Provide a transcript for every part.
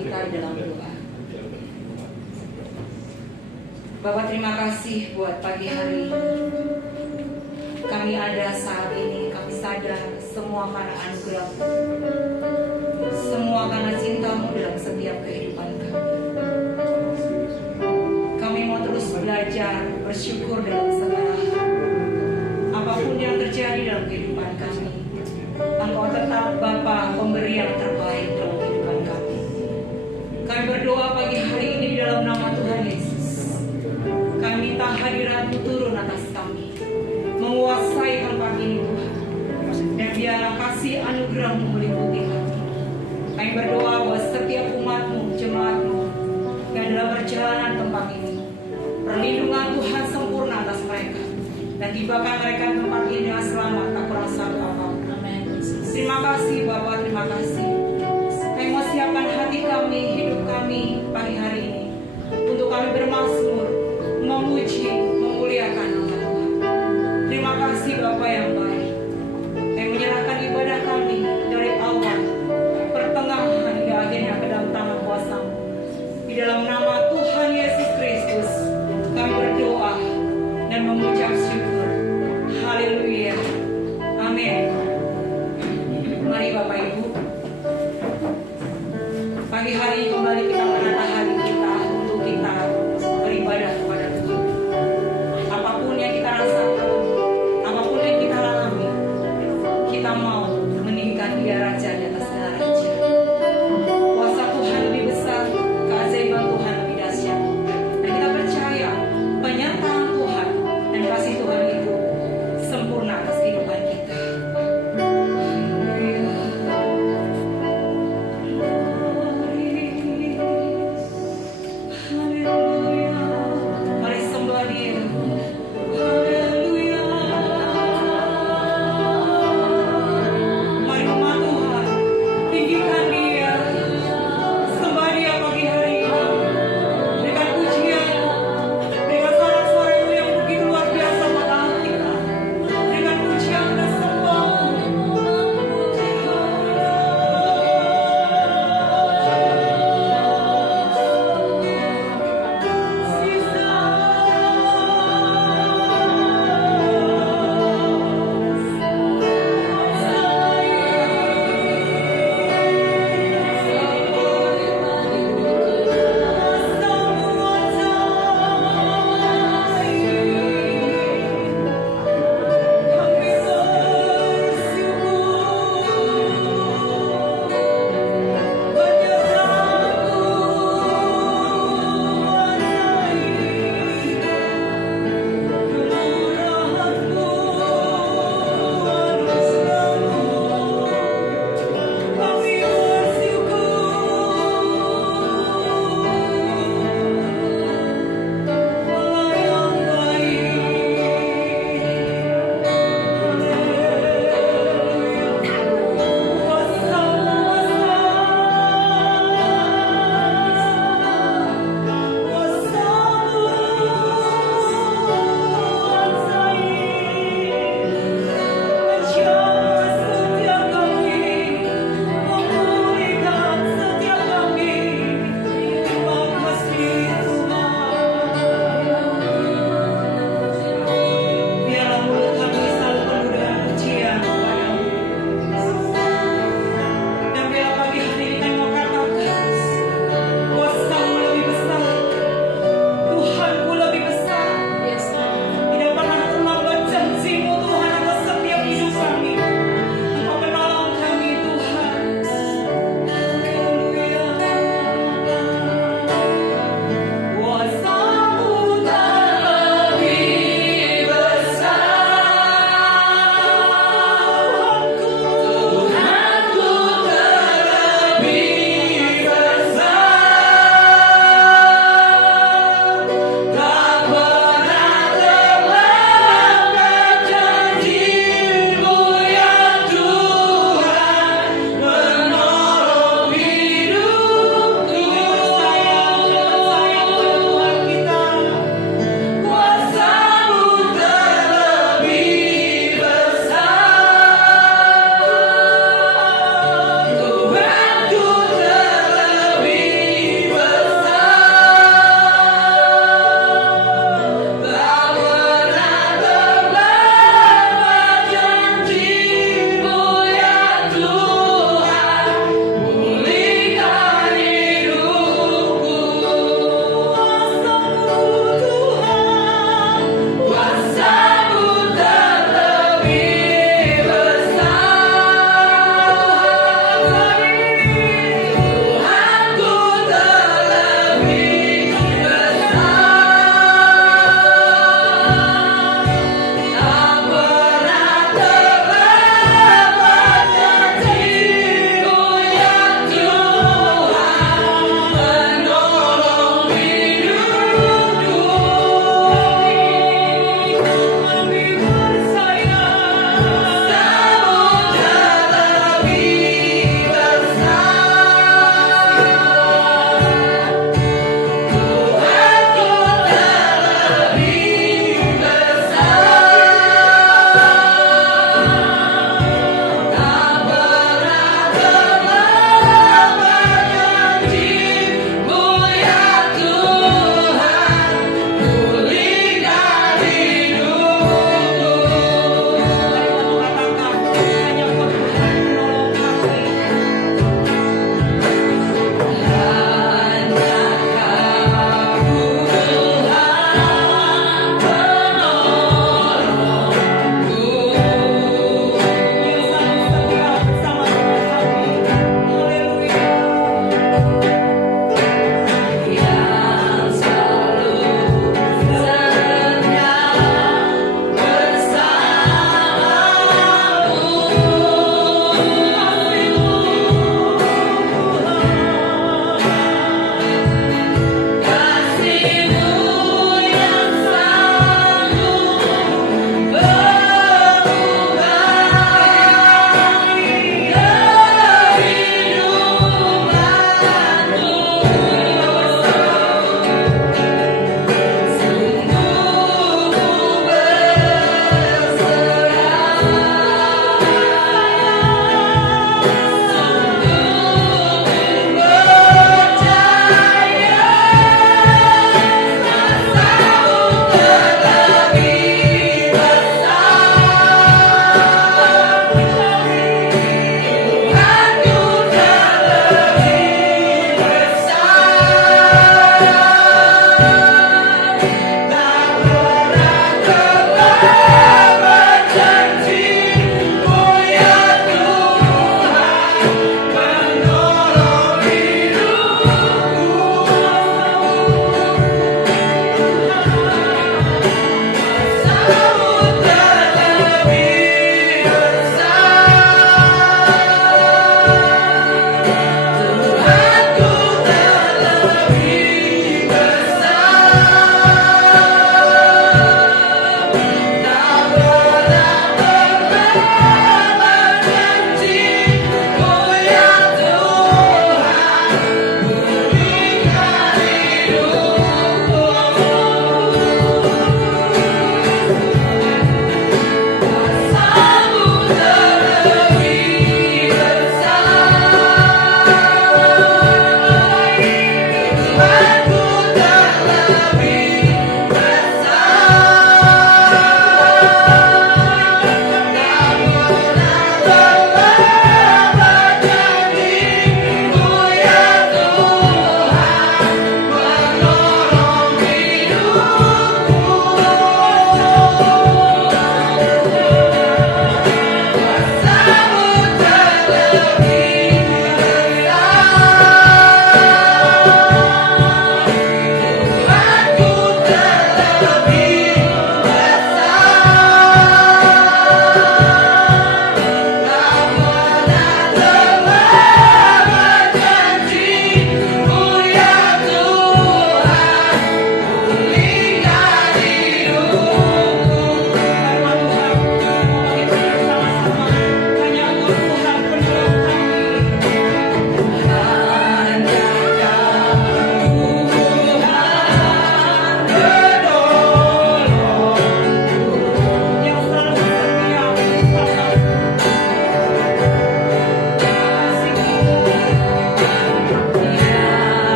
kita di dalam doa. Bapak, terima kasih buat pagi hari kami ada saat ini. Kami sadar semua karena anugerah-Mu, semua karena cinta-Mu dalam setiap kehidupan kami. Kami mau terus belajar bersyukur dalam segala hal. Apapun yang terjadi dalam kehidupan kami, Engkau tetap Bapa pemberi yang terbaik dalam kehidupan kami. Kami berdoa pagi hari ini di dalam nama Tuhan Yesus. Kami minta hadirat-Mu turun atas kami, menguasai tempat ini Tuhan, dan biarlah kasih anugerah-Mu meliputi kami. Kami berdoa buat setiap umat-Mu, jemaat-Mu yang dalam perjalanan tempat ini, perlindungan Tuhan sempurna atas mereka, dan tibakan mereka ke tempat ini dengan selamat, tak kurang satu apapun. Terima kasih Bapak, terima kasih. Kami mau siapkan hati kami, hidup kami pagi hari ini untuk kami bermazmur, memuji, memuliakan nama Tuhan. Terima kasih Bapa yang baik. Kami menyerahkan ibadah kami dari awal, pertengahan hingga akhirnya ke dalam tangan kuasa-Mu. Di dalam nama Tuhan Yesus Kristus kami berdoa dan mengucap syukur. Haleluya. Amin. Mari Bapak Ibu, pagi hari kembali kita menata hari kita untuk kita beribadah kepada Tuhan. Apapun yang kita rasakan, apapun yang kita alami, kita mau meninggikan Dia Raja di atas segala raja. Kuasa Tuhan lebih besar, keajaiban Tuhan lebih dahsyat. Dan kita percaya penyertaan Tuhan dan kasih Tuhan itu sempurna atas kehidupan kita. Mari sembah Dia. Haleluya. Mari umat Tuhan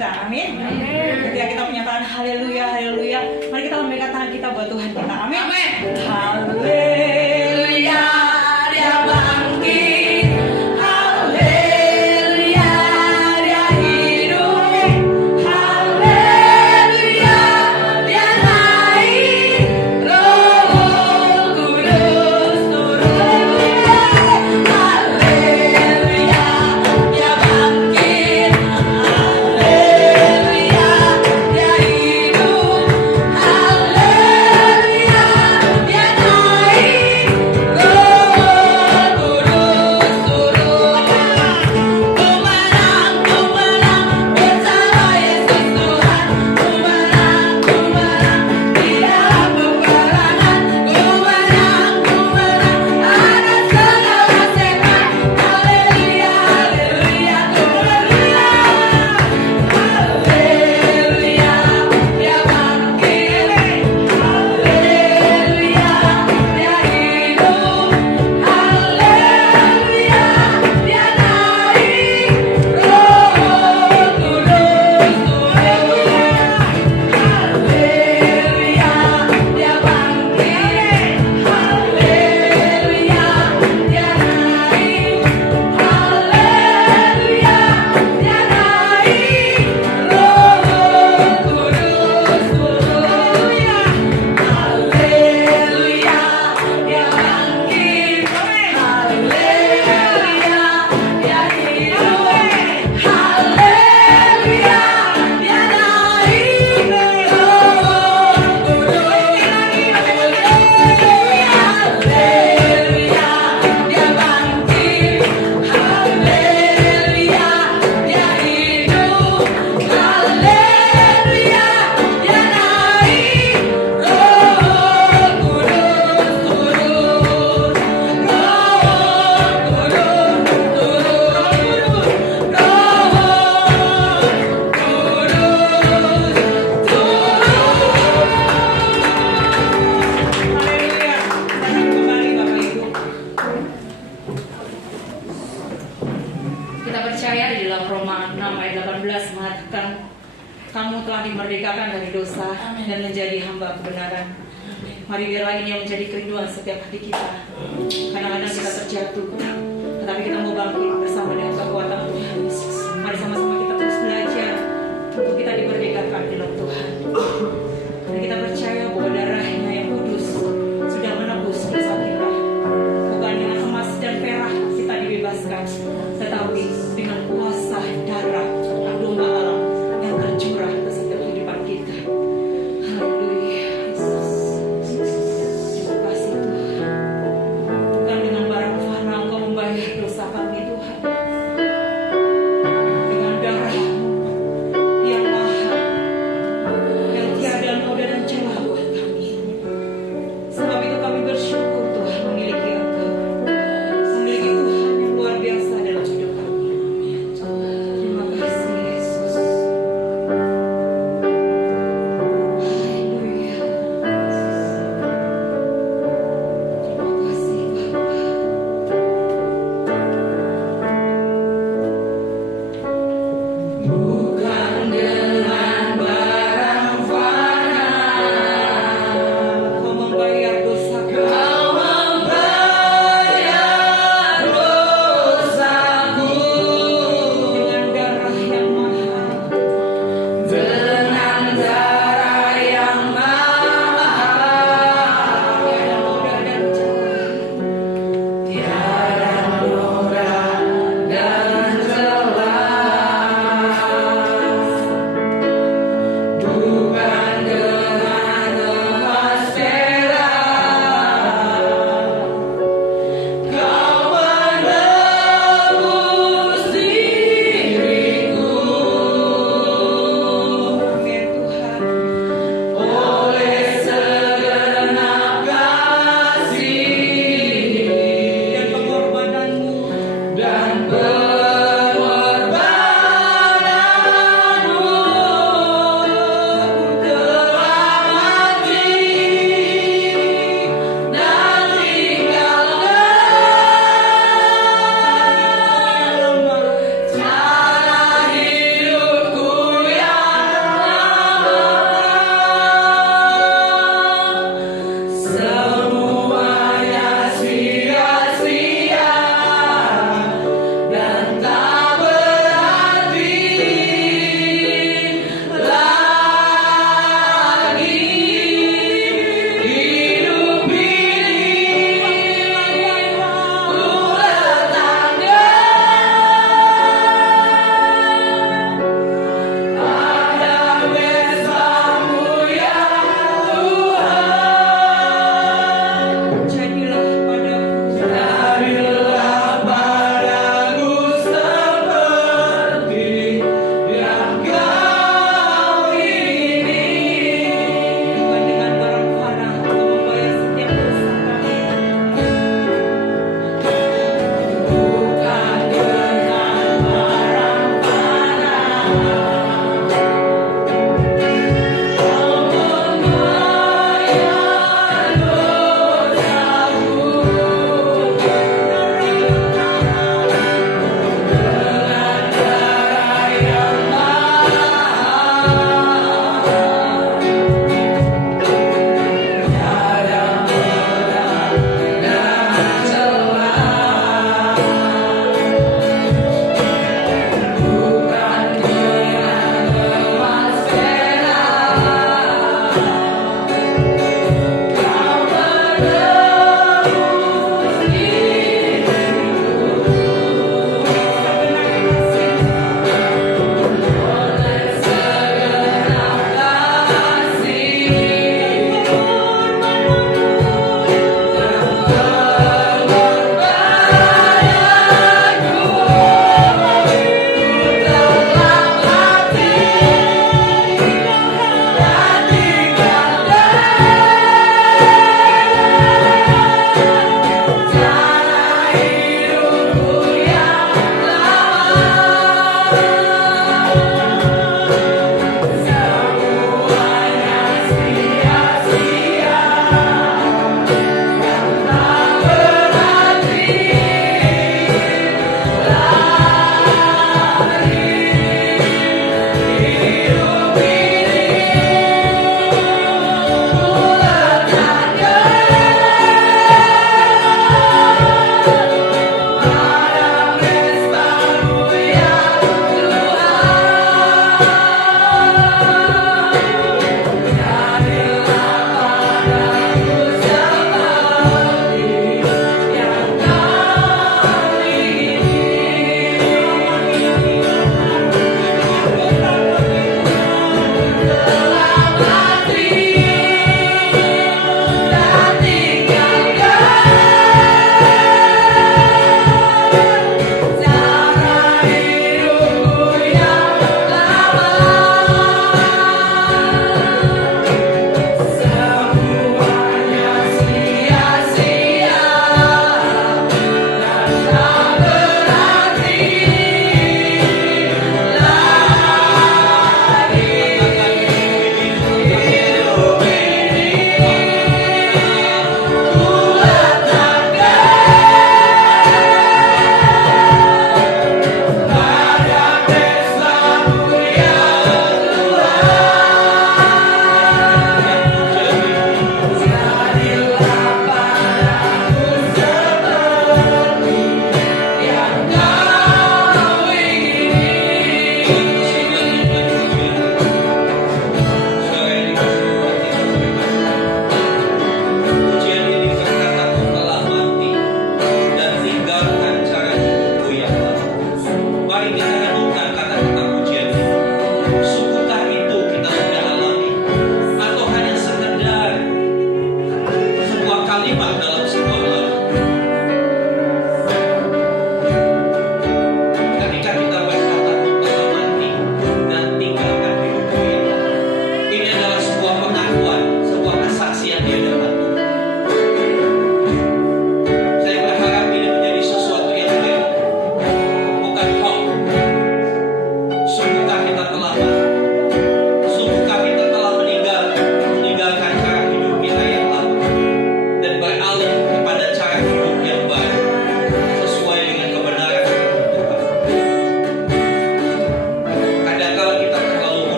kita. Amin. Ketika kita menyatakan haleluya, haleluya, mari kita lambaikan tangan kita buat Tuhan kita. Amin. Haleluya, dia bangkit. Haleluya, dia hidup. Haleluya, dia naik. Roh Kudus turun. Haleluya, dia bangkit. Haleluya, dia hidup. Haleluya, dia naik. Roh Kudus turun. Kumenang, kumenang bersama Yesus Tuhan. Kumenang, kumenang di dalam peperangan. Kumenang, kumenang atas segala setan. Haleluya, haleluya, haleluya. Haleluya, dia bangkit. Haleluya, dia hidup. Haleluya, dia naik. Roh Kudus turun. Haleluya, dia bangkit. Haleluya, dia naik. Haleluya, dia naik. Roh Kudus turun. Haleluya, dia bangkit. Haleluya, dia hidup. Haleluya, dia naik. Roh Kudus. Haleluya, dia bangkit. Haleluya, dia hidup. Haleluya, dia naik. Roh Kudus turun. Roh Kudus turun. Haleluya. Selamat kembali Bapak Ibu. Kita percaya di dalam Roma 6 ayat 18 mengatakan kamu telah dimerdekakan dari dosa dan menjadi hamba kebenaran. Mari biarlah ini yang menjadi kerinduan setiap hati kita. Kadang-kadang kita terjatuh, tetapi kita mau bangkit bersama dengan kekuatan Tuhan Yesus. Mari sama-sama kita terus belajar untuk kita dimerdekakan di dalam Tuhan. Dan kita percaya bahwa darahnya yang kudus sudah menebus dosa kita. Bukan dengan emas dan perak kita dibebaskan, tetapi dengan kuasa darah domba Allah yang tercurah ke setiap kehidupan kita. Haleluya, Yesus. Terima kasih Tuhan. Bukan dengan barang fana Engkau membayar dosa kami Tuhan,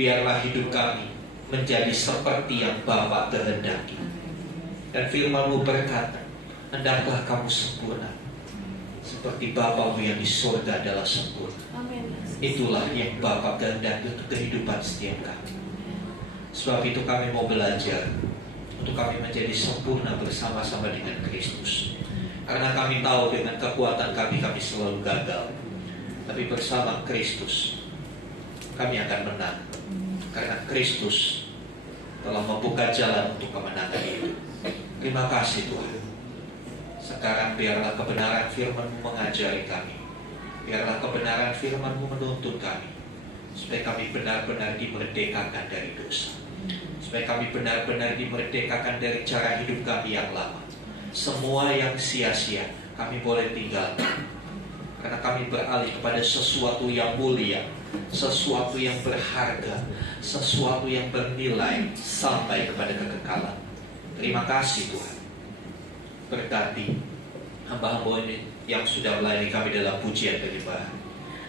biarlah hidup kami menjadi seperti yang Bapa kehendaki. Dan firman-Mu berkata, hendaklah kamu sempurna seperti Bapa-Mu yang di surga adalah sempurna. Itulah yang Bapa kehendaki untuk kehidupan setiap kami. Sebab itu kami mau belajar untuk kami menjadi sempurna bersama-sama dengan Kristus. Karena kami tahu dengan kekuatan kami selalu gagal. Tapi bersama Kristus kami akan menang. Karena Kristus telah membuka jalan untuk kemenangan itu. Terima kasih Tuhan. Sekarang biarlah kebenaran firman-Mu mengajari kami. Biarlah kebenaran firman-Mu menuntun kami. Supaya kami benar-benar dimerdekakan dari dosa. Supaya kami benar-benar dimerdekakan dari cara hidup kami yang lama. Semua yang sia-sia kami boleh tinggalkan. Karena kami beralih kepada sesuatu yang mulia, sesuatu yang berharga, sesuatu yang bernilai sampai kepada kekekalan. Terima kasih Tuhan. Berkati hamba-hamba ini yang sudah melayani kami dalam pujian penyembahan.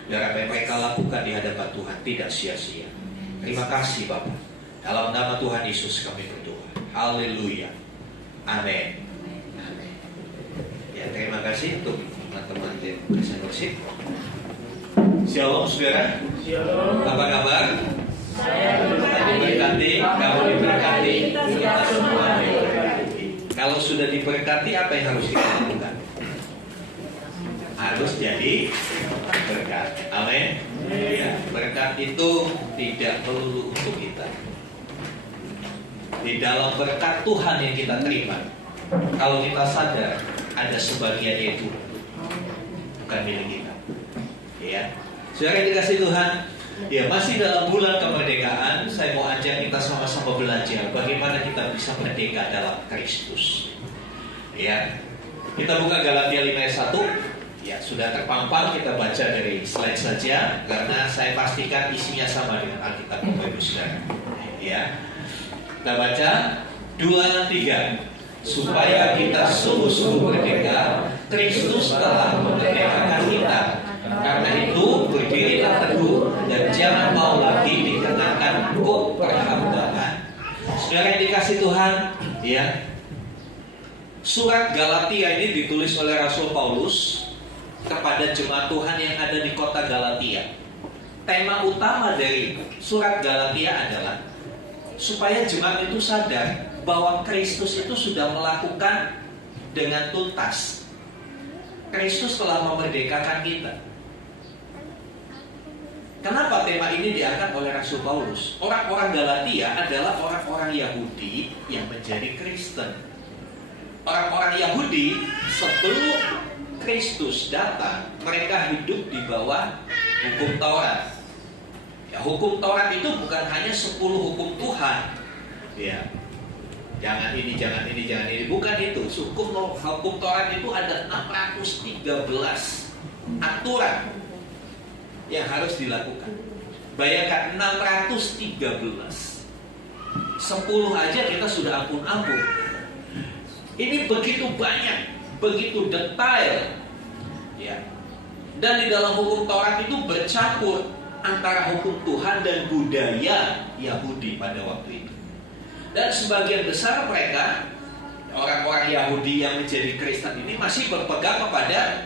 Biar apa yang mereka lakukan di hadapan Tuhan tidak sia-sia. Terima kasih Bapa. Dalam nama Tuhan Yesus kami berdoa. Haleluya. Amin. Ya, terima kasih untuk teman-teman tim Kristen Worship. Shalom saudara. Shalom. Apa kabar? Saya diberkati, kamu diberkati, kita semua diberkati. Kalau sudah diberkati, apa yang harus kita lakukan? Harus jadi berkat. Amin. Ya, berkat itu tidak melulu untuk kita. Di dalam berkat Tuhan yang kita terima, kalau kita sadar ada sebagiannya itu bukan milik kita. Ya, saudara yang dikasih Tuhan. Ya, masih dalam bulan kemerdekaan, saya mau ajak kita sama-sama belajar bagaimana kita bisa merdeka dalam Kristus. Ya, kita buka Galatia 5 ayat 1. Ya, sudah terpampang, kita baca dari slide saja karena saya pastikan isinya sama dengan Alkitab Bapak Ibu Saudara. Ya, kita baca 2-3. Supaya kita sungguh-sungguh merdeka, Kristus telah memerdekakan kita. Karena itu berdirilah teguh dan jangan mau lagi dikenakan hukum perhambaan. Saudara yang dikasih Tuhan, ya, surat Galatia ini ditulis oleh Rasul Paulus kepada jemaat Tuhan yang ada di kota Galatia. Tema utama dari surat Galatia adalah supaya jemaat itu sadar bahwa Kristus itu sudah melakukan dengan tuntas. Kristus telah memerdekakan kita. Kenapa tema ini diangkat oleh Rasul Paulus? Orang-orang Galatia adalah orang-orang Yahudi yang menjadi Kristen. Orang-orang Yahudi sebelum Kristus datang, mereka hidup di bawah hukum Taurat. Ya, hukum Taurat itu bukan hanya 10 hukum Tuhan. Ya, jangan ini, jangan ini, jangan ini. Bukan itu. Hukum Taurat itu ada 613 aturan yang harus dilakukan. Bayangkan 613. 10 aja kita sudah ampun-ampun. Ini begitu banyak, begitu detail. Ya. Dan di dalam hukum Taurat itu bercampur antara hukum Tuhan dan budaya Yahudi pada waktu itu. Dan sebagian besar mereka, orang-orang Yahudi yang menjadi Kristen ini, masih berpegang kepada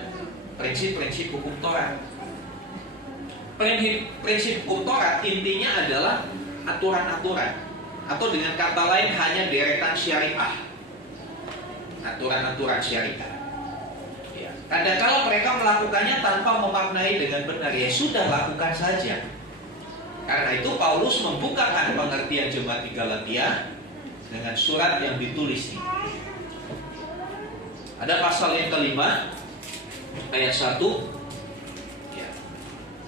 prinsip-prinsip hukum Taurat. Prinsip hukum Taurat intinya adalah aturan-aturan, atau dengan kata lain hanya deretan syariah, aturan-aturan syariah. Ya. Kadang-kala mereka melakukannya tanpa memaknai dengan benar. Ya sudah, lakukan saja. Karena itu Paulus membukakan pengertian jemaat di Galatia dengan surat yang ditulis ini. Ada pasal yang kelima ayat 1.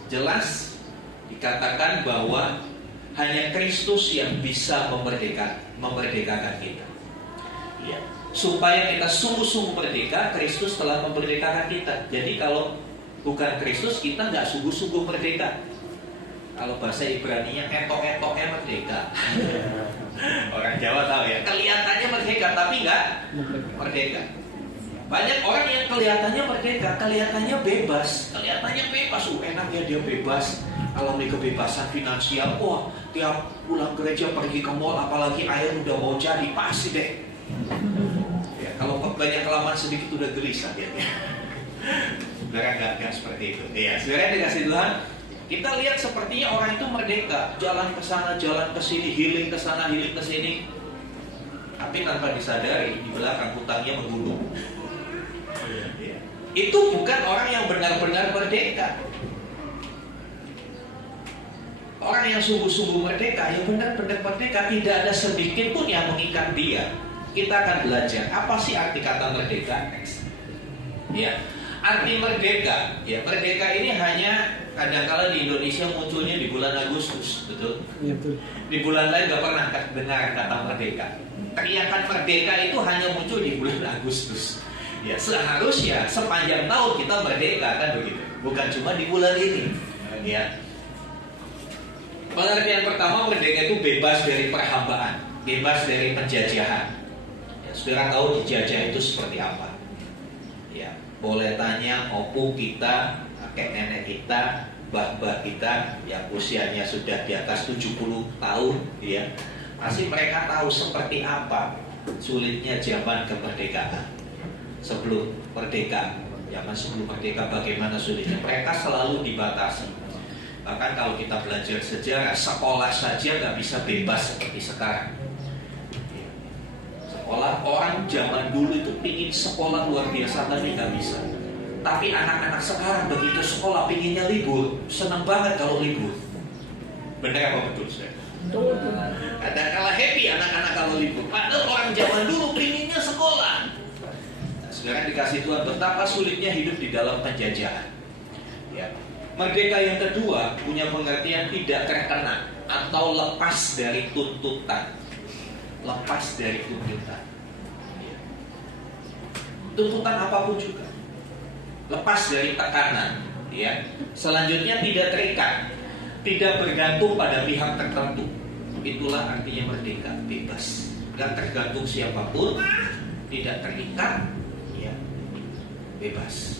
Jelas dikatakan bahwa hanya Kristus yang bisa memerdekakan kita. Ya. Supaya kita sungguh-sungguh merdeka, Kristus telah memerdekakan kita. Jadi kalau bukan Kristus, kita nggak sungguh-sungguh merdeka. Kalau bahasa Ibrani-nya etok-etoknya merdeka. Orang Jawa tahu ya, kelihatannya merdeka tapi nggak merdeka. Banyak orang yang kelihatannya merdeka, kelihatannya bebas, enak ya dia bebas. alami kebebasan finansial, wah tiap pulang gereja pergi ke mall, apalagi air udah mau jadi, pasti deh. Ya, kalau banyak kelamaan sedikit udah gelisah ya. Saudara nggak seperti itu. Ya, saudara dikasih Tuhan, kita lihat sepertinya orang itu merdeka, jalan ke sana, jalan ke sini, healing ke sana, healing ke sini. Tapi tanpa disadari di belakang hutangnya menggunung. Ya. Itu bukan orang yang benar-benar merdeka. Orang yang sungguh-sungguh merdeka, yang benar-benar merdeka, tidak ada sedikit pun yang mengikat dia. Kita akan belajar apa sih arti kata merdeka. Next. Ya, arti merdeka. Ya, merdeka ini hanya kadang-kala di Indonesia munculnya di bulan Agustus, betul? Iya, betul. Di bulan lain nggak pernah dengar kata merdeka. Teriakan merdeka itu hanya muncul di bulan Agustus. Ya, seharusnya sepanjang tahun kita merdeka, kan begitu. Bukan cuma di bulan ini. Ya. Pengertian pertama, merdeka itu bebas dari perhambaan, bebas dari penjajahan. Ya, saudara tahu dijajah itu seperti apa? Ya, boleh tanya opung kita, kakek nenek kita, bah-bah kita yang usianya sudah di atas 70 tahun, ya, pasti mereka tahu seperti apa sulitnya zaman kemerdekaan. Sebelum merdeka, zaman sebelum merdeka bagaimana sulitnya, mereka selalu dibatasi. Bahkan kalau kita belajar sejarah, sekolah saja nggak bisa bebas seperti sekarang. Sekolah, orang zaman dulu itu pingin sekolah luar biasa tapi nggak bisa. Tapi anak-anak sekarang begitu sekolah pinginnya libur, senang banget kalau libur. Benar apa betul, Ustaz? Betul. Kadang-kala happy anak-anak kalau libur. Padahal orang zaman dulu pinginnya sekolah. Nah, sekarang dikasih Tuhan betapa sulitnya hidup di dalam penjajahan. Ya. Merdeka yang kedua punya pengertian tidak terkena atau lepas dari tuntutan. Lepas dari tuntutan. Ya. Tuntutan apapun juga. Lepas dari tekanan. Ya. Selanjutnya tidak terikat, tidak bergantung pada pihak tertentu. Itulah artinya merdeka, bebas. Gak tergantung siapapun, tidak terikat, ya, bebas.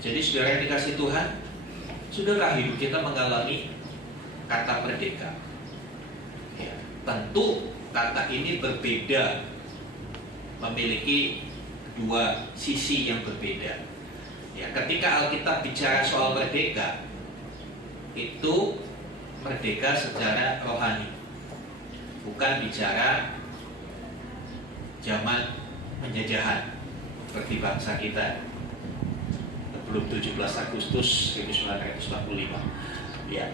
Jadi saudara yang dikasih Tuhan, sudahkah hidup kita mengalami kata merdeka? Ya, tentu kata ini berbeda, memiliki dua sisi yang berbeda. Ya, ketika Alkitab bicara soal merdeka, itu merdeka secara rohani, bukan bicara zaman penjajahan seperti bangsa kita. Belum 17 Agustus 1945. Ya.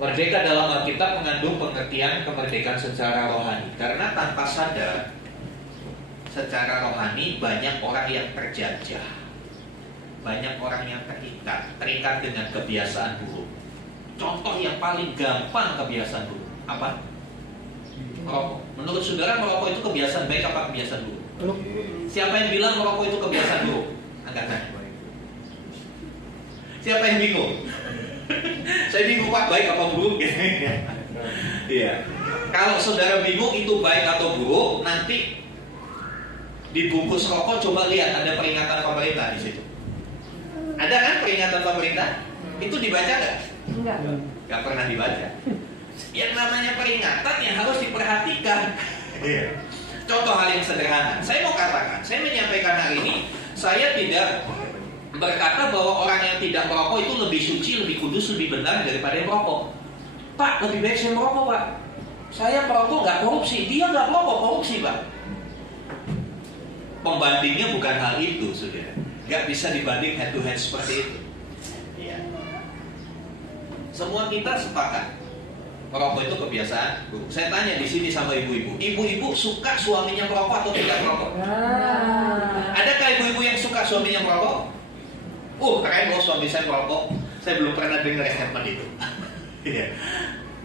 Merdeka dalam Alkitab mengandung pengertian kemerdekaan secara rohani. Karena tanpa sadar, secara rohani banyak orang yang terjajah, banyak orang yang terikat dengan kebiasaan buruk. Contoh yang paling gampang kebiasaan buruk apa? Merokok. Menurut saudara merokok itu kebiasaan baik apa kebiasaan buruk? Siapa yang bilang merokok itu kebiasaan buruk? Angkat tangan. Siapa yang bingung? Saya bingung Pak, baik apa buruk? Iya. Kalau saudara bingung itu baik atau buruk, nanti dibungkus rokok coba lihat ada peringatan pemerintah di situ. Ada kan peringatan pemerintah? Itu dibaca nggak? Enggak. Nggak pernah dibaca. Yang namanya peringatan yang harus diperhatikan. Iya. Contoh hal yang sederhana. Saya mau katakan, saya menyampaikan hari ini, saya tidak berkata bahwa orang yang tidak merokok itu lebih suci, lebih kudus, lebih benar daripada yang merokok. Pak, lebih baik saya merokok, Pak. Saya merokok nggak korupsi, dia nggak merokok korupsi, Pak. Pembandingnya bukan hal itu, saudara. Nggak bisa dibanding head to head seperti itu. Ya. Semua kita sepakat merokok itu kebiasaan buruk. Saya tanya di sini sama ibu-ibu, ibu-ibu suka suaminya merokok atau tidak merokok? Adakah ibu-ibu yang suka suaminya merokok? Keren loh suami saya merokok. Saya belum pernah dengar statement itu.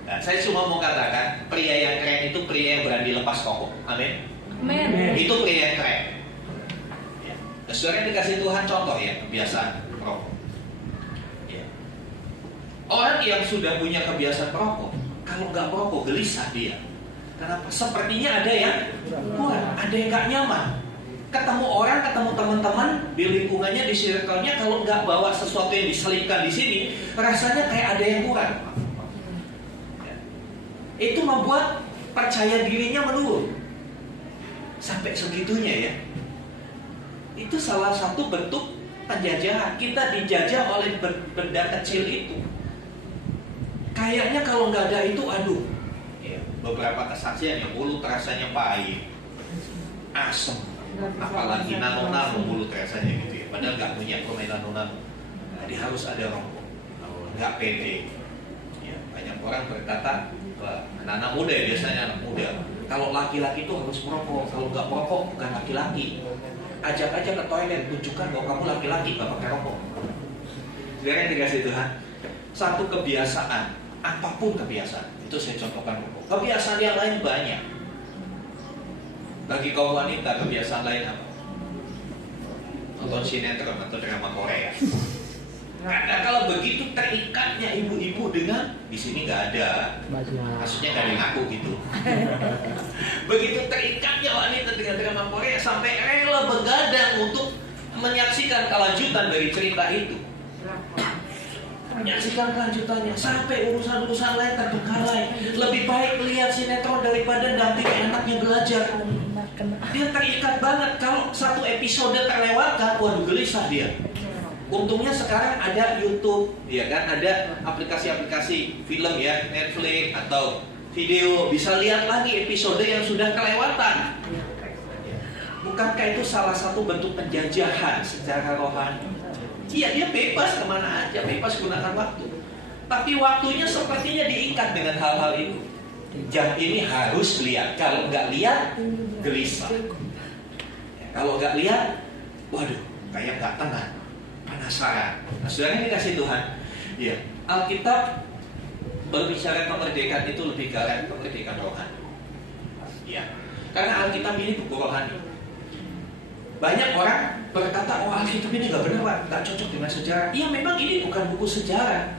Nah, saya cuma mau katakan, pria yang keren itu pria yang berani lepas rokok. Amin. Itu pria yang keren. Ya. Nah, saudara yang dikasih Tuhan contoh ya kebiasaan merokok. Ya. Orang yang sudah punya kebiasaan merokok, kalau nggak merokok gelisah dia. Kenapa? Sepertinya ada yang kurang, ada yang nggak nyaman. Ketemu orang, ketemu teman-teman di lingkungannya, di circle-nya, kalau nggak bawa sesuatu yang diselipkan di sini, rasanya kayak ada yang kurang. Itu membuat percaya dirinya menurun. Sampai segitunya ya. Itu salah satu bentuk penjajahan. Kita dijajah oleh benda kecil itu. Kayaknya kalau nggak ada itu, aduh. Ya, beberapa kesaksian yang mulut rasanya pahit, asem. Apalagi nano-nano mulut rasanya gitu ya. Padahal nggak punya pemain nano-nano. Jadi harus ada rokok. Nggak pede. Ya, banyak orang berkata, anak-anak muda ya, biasanya anak muda, kalau laki-laki itu harus merokok. Kalau nggak merokok bukan laki-laki. Ajak aja ke toilet, tunjukkan bahwa kamu laki-laki, nggak pakai rokok. Sekarang yang dikasih Tuhan, satu kebiasaan, apapun kebiasaan, itu saya contohkan rokok. Kebiasaan yang lain banyak. Bagi kaum wanita, kebiasaan lain apa? Nonton sinetron atau drama Korea. Karena kalau begitu terikatnya ibu-ibu dengan, di sini nggak ada, maksudnya nggak ada yang ngaku gitu. Begitu terikatnya wanita dengan drama Korea sampai rela begadang untuk menyaksikan kelanjutan dari cerita itu. Menyaksikan kelanjutannya sampai urusan-urusan lain terbengkalai. Lebih baik lihat sinetron daripada dampingi anaknya belajar. Dia terikat banget. Kalau satu episode terlewatkan, waduh gelisah dia. Untungnya sekarang ada YouTube, ya kan, ada aplikasi-aplikasi film ya, Netflix atau video, bisa lihat lagi episode yang sudah kelewatan. Bukankah itu salah satu bentuk penjajahan secara rohani? Iya, dia bebas kemana aja, bebas gunakan waktu. Tapi waktunya sepertinya diikat dengan hal-hal itu. Jam ini harus lihat, kalau nggak lihat, gelisah. Kalau nggak lihat, waduh, kayak nggak tenang, penasaran. Nah, saudara ini kasih Tuhan. Ya, Alkitab berbicara kemerdekaan itu lebih ke arah kemerdekaan rohani. Ya, karena Alkitab ini buku rohani. Banyak orang berkata, oh Alkitab ini nggak benar Pak, nggak cocok dengan sejarah. Iya, memang ini bukan buku sejarah.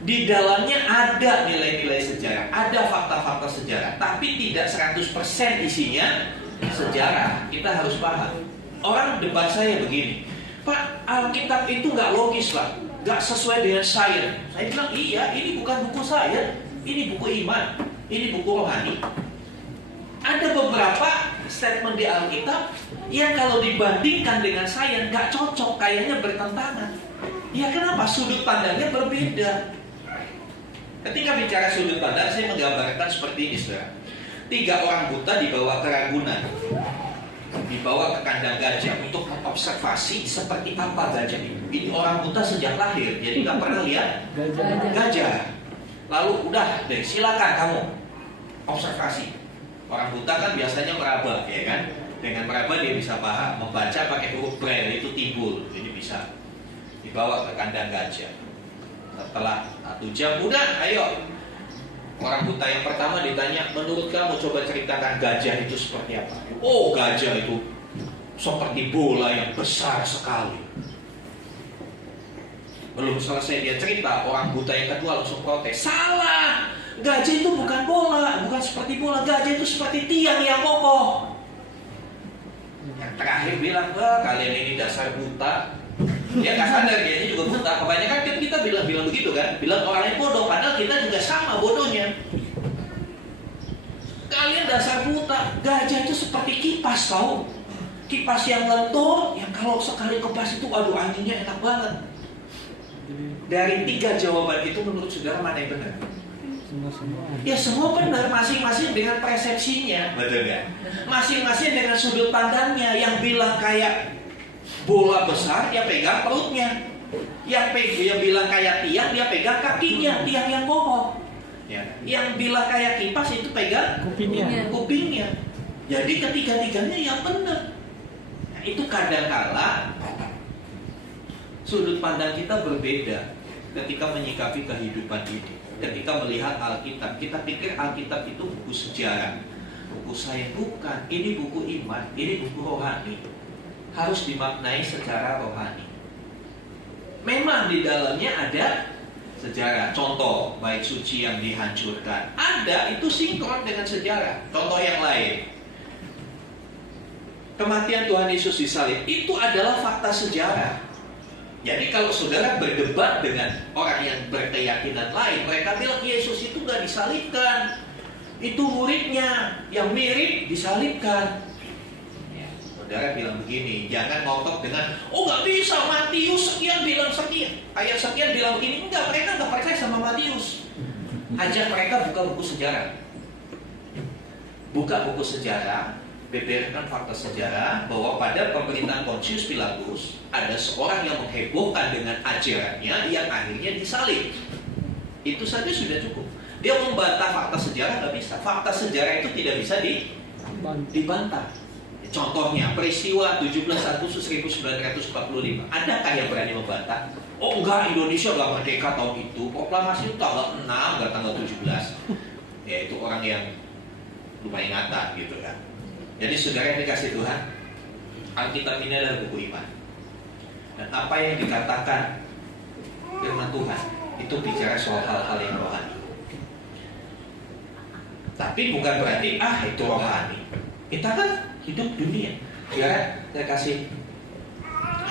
Di dalamnya ada nilai-nilai sejarah, ada fakta-fakta sejarah, tapi tidak 100% isinya sejarah. Kita harus paham. Orang debat saya begini, Pak, Alkitab itu nggak logis Pak, nggak sesuai dengan sains. Saya bilang iya, ini bukan buku sains, ini buku iman, ini buku rohani. Ada beberapa statement di Alkitab yang kalau dibandingkan dengan sains nggak cocok, kayaknya bertentangan. Ya kenapa? Sudut pandangnya berbeda. Ketika bicara sudut pandang, saya menggambarkan seperti ini, saudara. 3 orang buta dibawa ke ragunan, dibawa ke kandang gajah untuk mengobservasi seperti apa gajah itu. Ini orang buta sejak lahir, jadi nggak pernah lihat gajah. Lalu udah deh, silakan kamu observasi. Orang buta kan biasanya meraba, ya kan? Dengan meraba dia bisa paham, membaca pakai huruf braille itu timbul, jadi bisa dibawa ke kandang gajah. Setelah 1 jam, udah, ayo. Orang buta yang pertama ditanya, menurut kamu coba ceritakan gajah itu seperti apa? Oh, gajah itu seperti bola yang besar sekali. Belum selesai dia cerita, orang buta yang kedua langsung protes. Salah, gajah itu bukan bola, bukan seperti bola. Gajah itu seperti tiang yang kokoh. Yang terakhir bilang, kalian ini dasar buta. Ya nggak sadar, dia juga buta. Kebanyakan kan kita bilang begitu kan, bilang orang lain bodoh, padahal kita juga sama bodohnya. Kalian dasar buta. Gajah itu seperti kipas, tau? Kipas yang lentur, yang kalau sekali kepas itu, aduh anginnya enak banget. Dari 3 jawaban itu menurut saudara mana yang benar? Ya semua benar, masing-masing dengan persepsinya, betul nggak? Masing-masing dengan sudut pandangnya. Yang bilang kayak bola besar, dia pegang perutnya. Yang bilang kayak tiang, dia pegang kakinya, tiang yang kokoh. Ya. Yang bilang kayak kipas itu pegang kupingnya. Jadi ketiga-tiganya yang benar. Nah, itu kadang-kala sudut pandang kita berbeda ketika menyikapi kehidupan ini. Ketika melihat Alkitab, kita pikir Alkitab itu buku sejarah, buku sains. Bukan, ini buku iman, ini buku rohani. Harus dimaknai secara rohani. Memang di dalamnya ada sejarah. Contoh, bait suci yang dihancurkan, ada, itu sinkron dengan sejarah. Contoh yang lain, kematian Tuhan Yesus di salib itu adalah fakta sejarah. Jadi kalau saudara berdebat dengan orang yang berkeyakinan lain, mereka bilang Yesus itu nggak disalibkan, itu muridnya yang mirip disalibkan. Ya, saudara bilang begini, jangan ngotot dengan, oh nggak bisa, Matius sekian bilang sekian, ayat sekian bilang begini. Enggak, mereka nggak percaya sama Matius. Ajak mereka buka buku sejarah. Buka buku sejarah, beberkan fakta sejarah bahwa pada pemerintahan Pontius Pilatus ada seorang yang menghebohkan dengan ajarannya yang akhirnya disalib. Itu saja sudah cukup. Dia membantah fakta sejarah nggak bisa. Fakta sejarah itu tidak bisa dibantah. Contohnya peristiwa 17 Agustus 1945. Adakah yang berani membantah? Oh enggak, Indonesia nggak merdeka tahun itu. Proklamasi itu tanggal 6, nggak tanggal 17. Ya itu orang yang lumayan ngata gitu kan. Jadi saudara yang dikasih Tuhan, Alkitab ini adalah buku iman. Dan apa yang dikatakan firman Tuhan itu bicara soal hal-hal yang rohani. Tapi bukan berarti itu rohani. Kita kan hidup dunia. Ya, saya kasih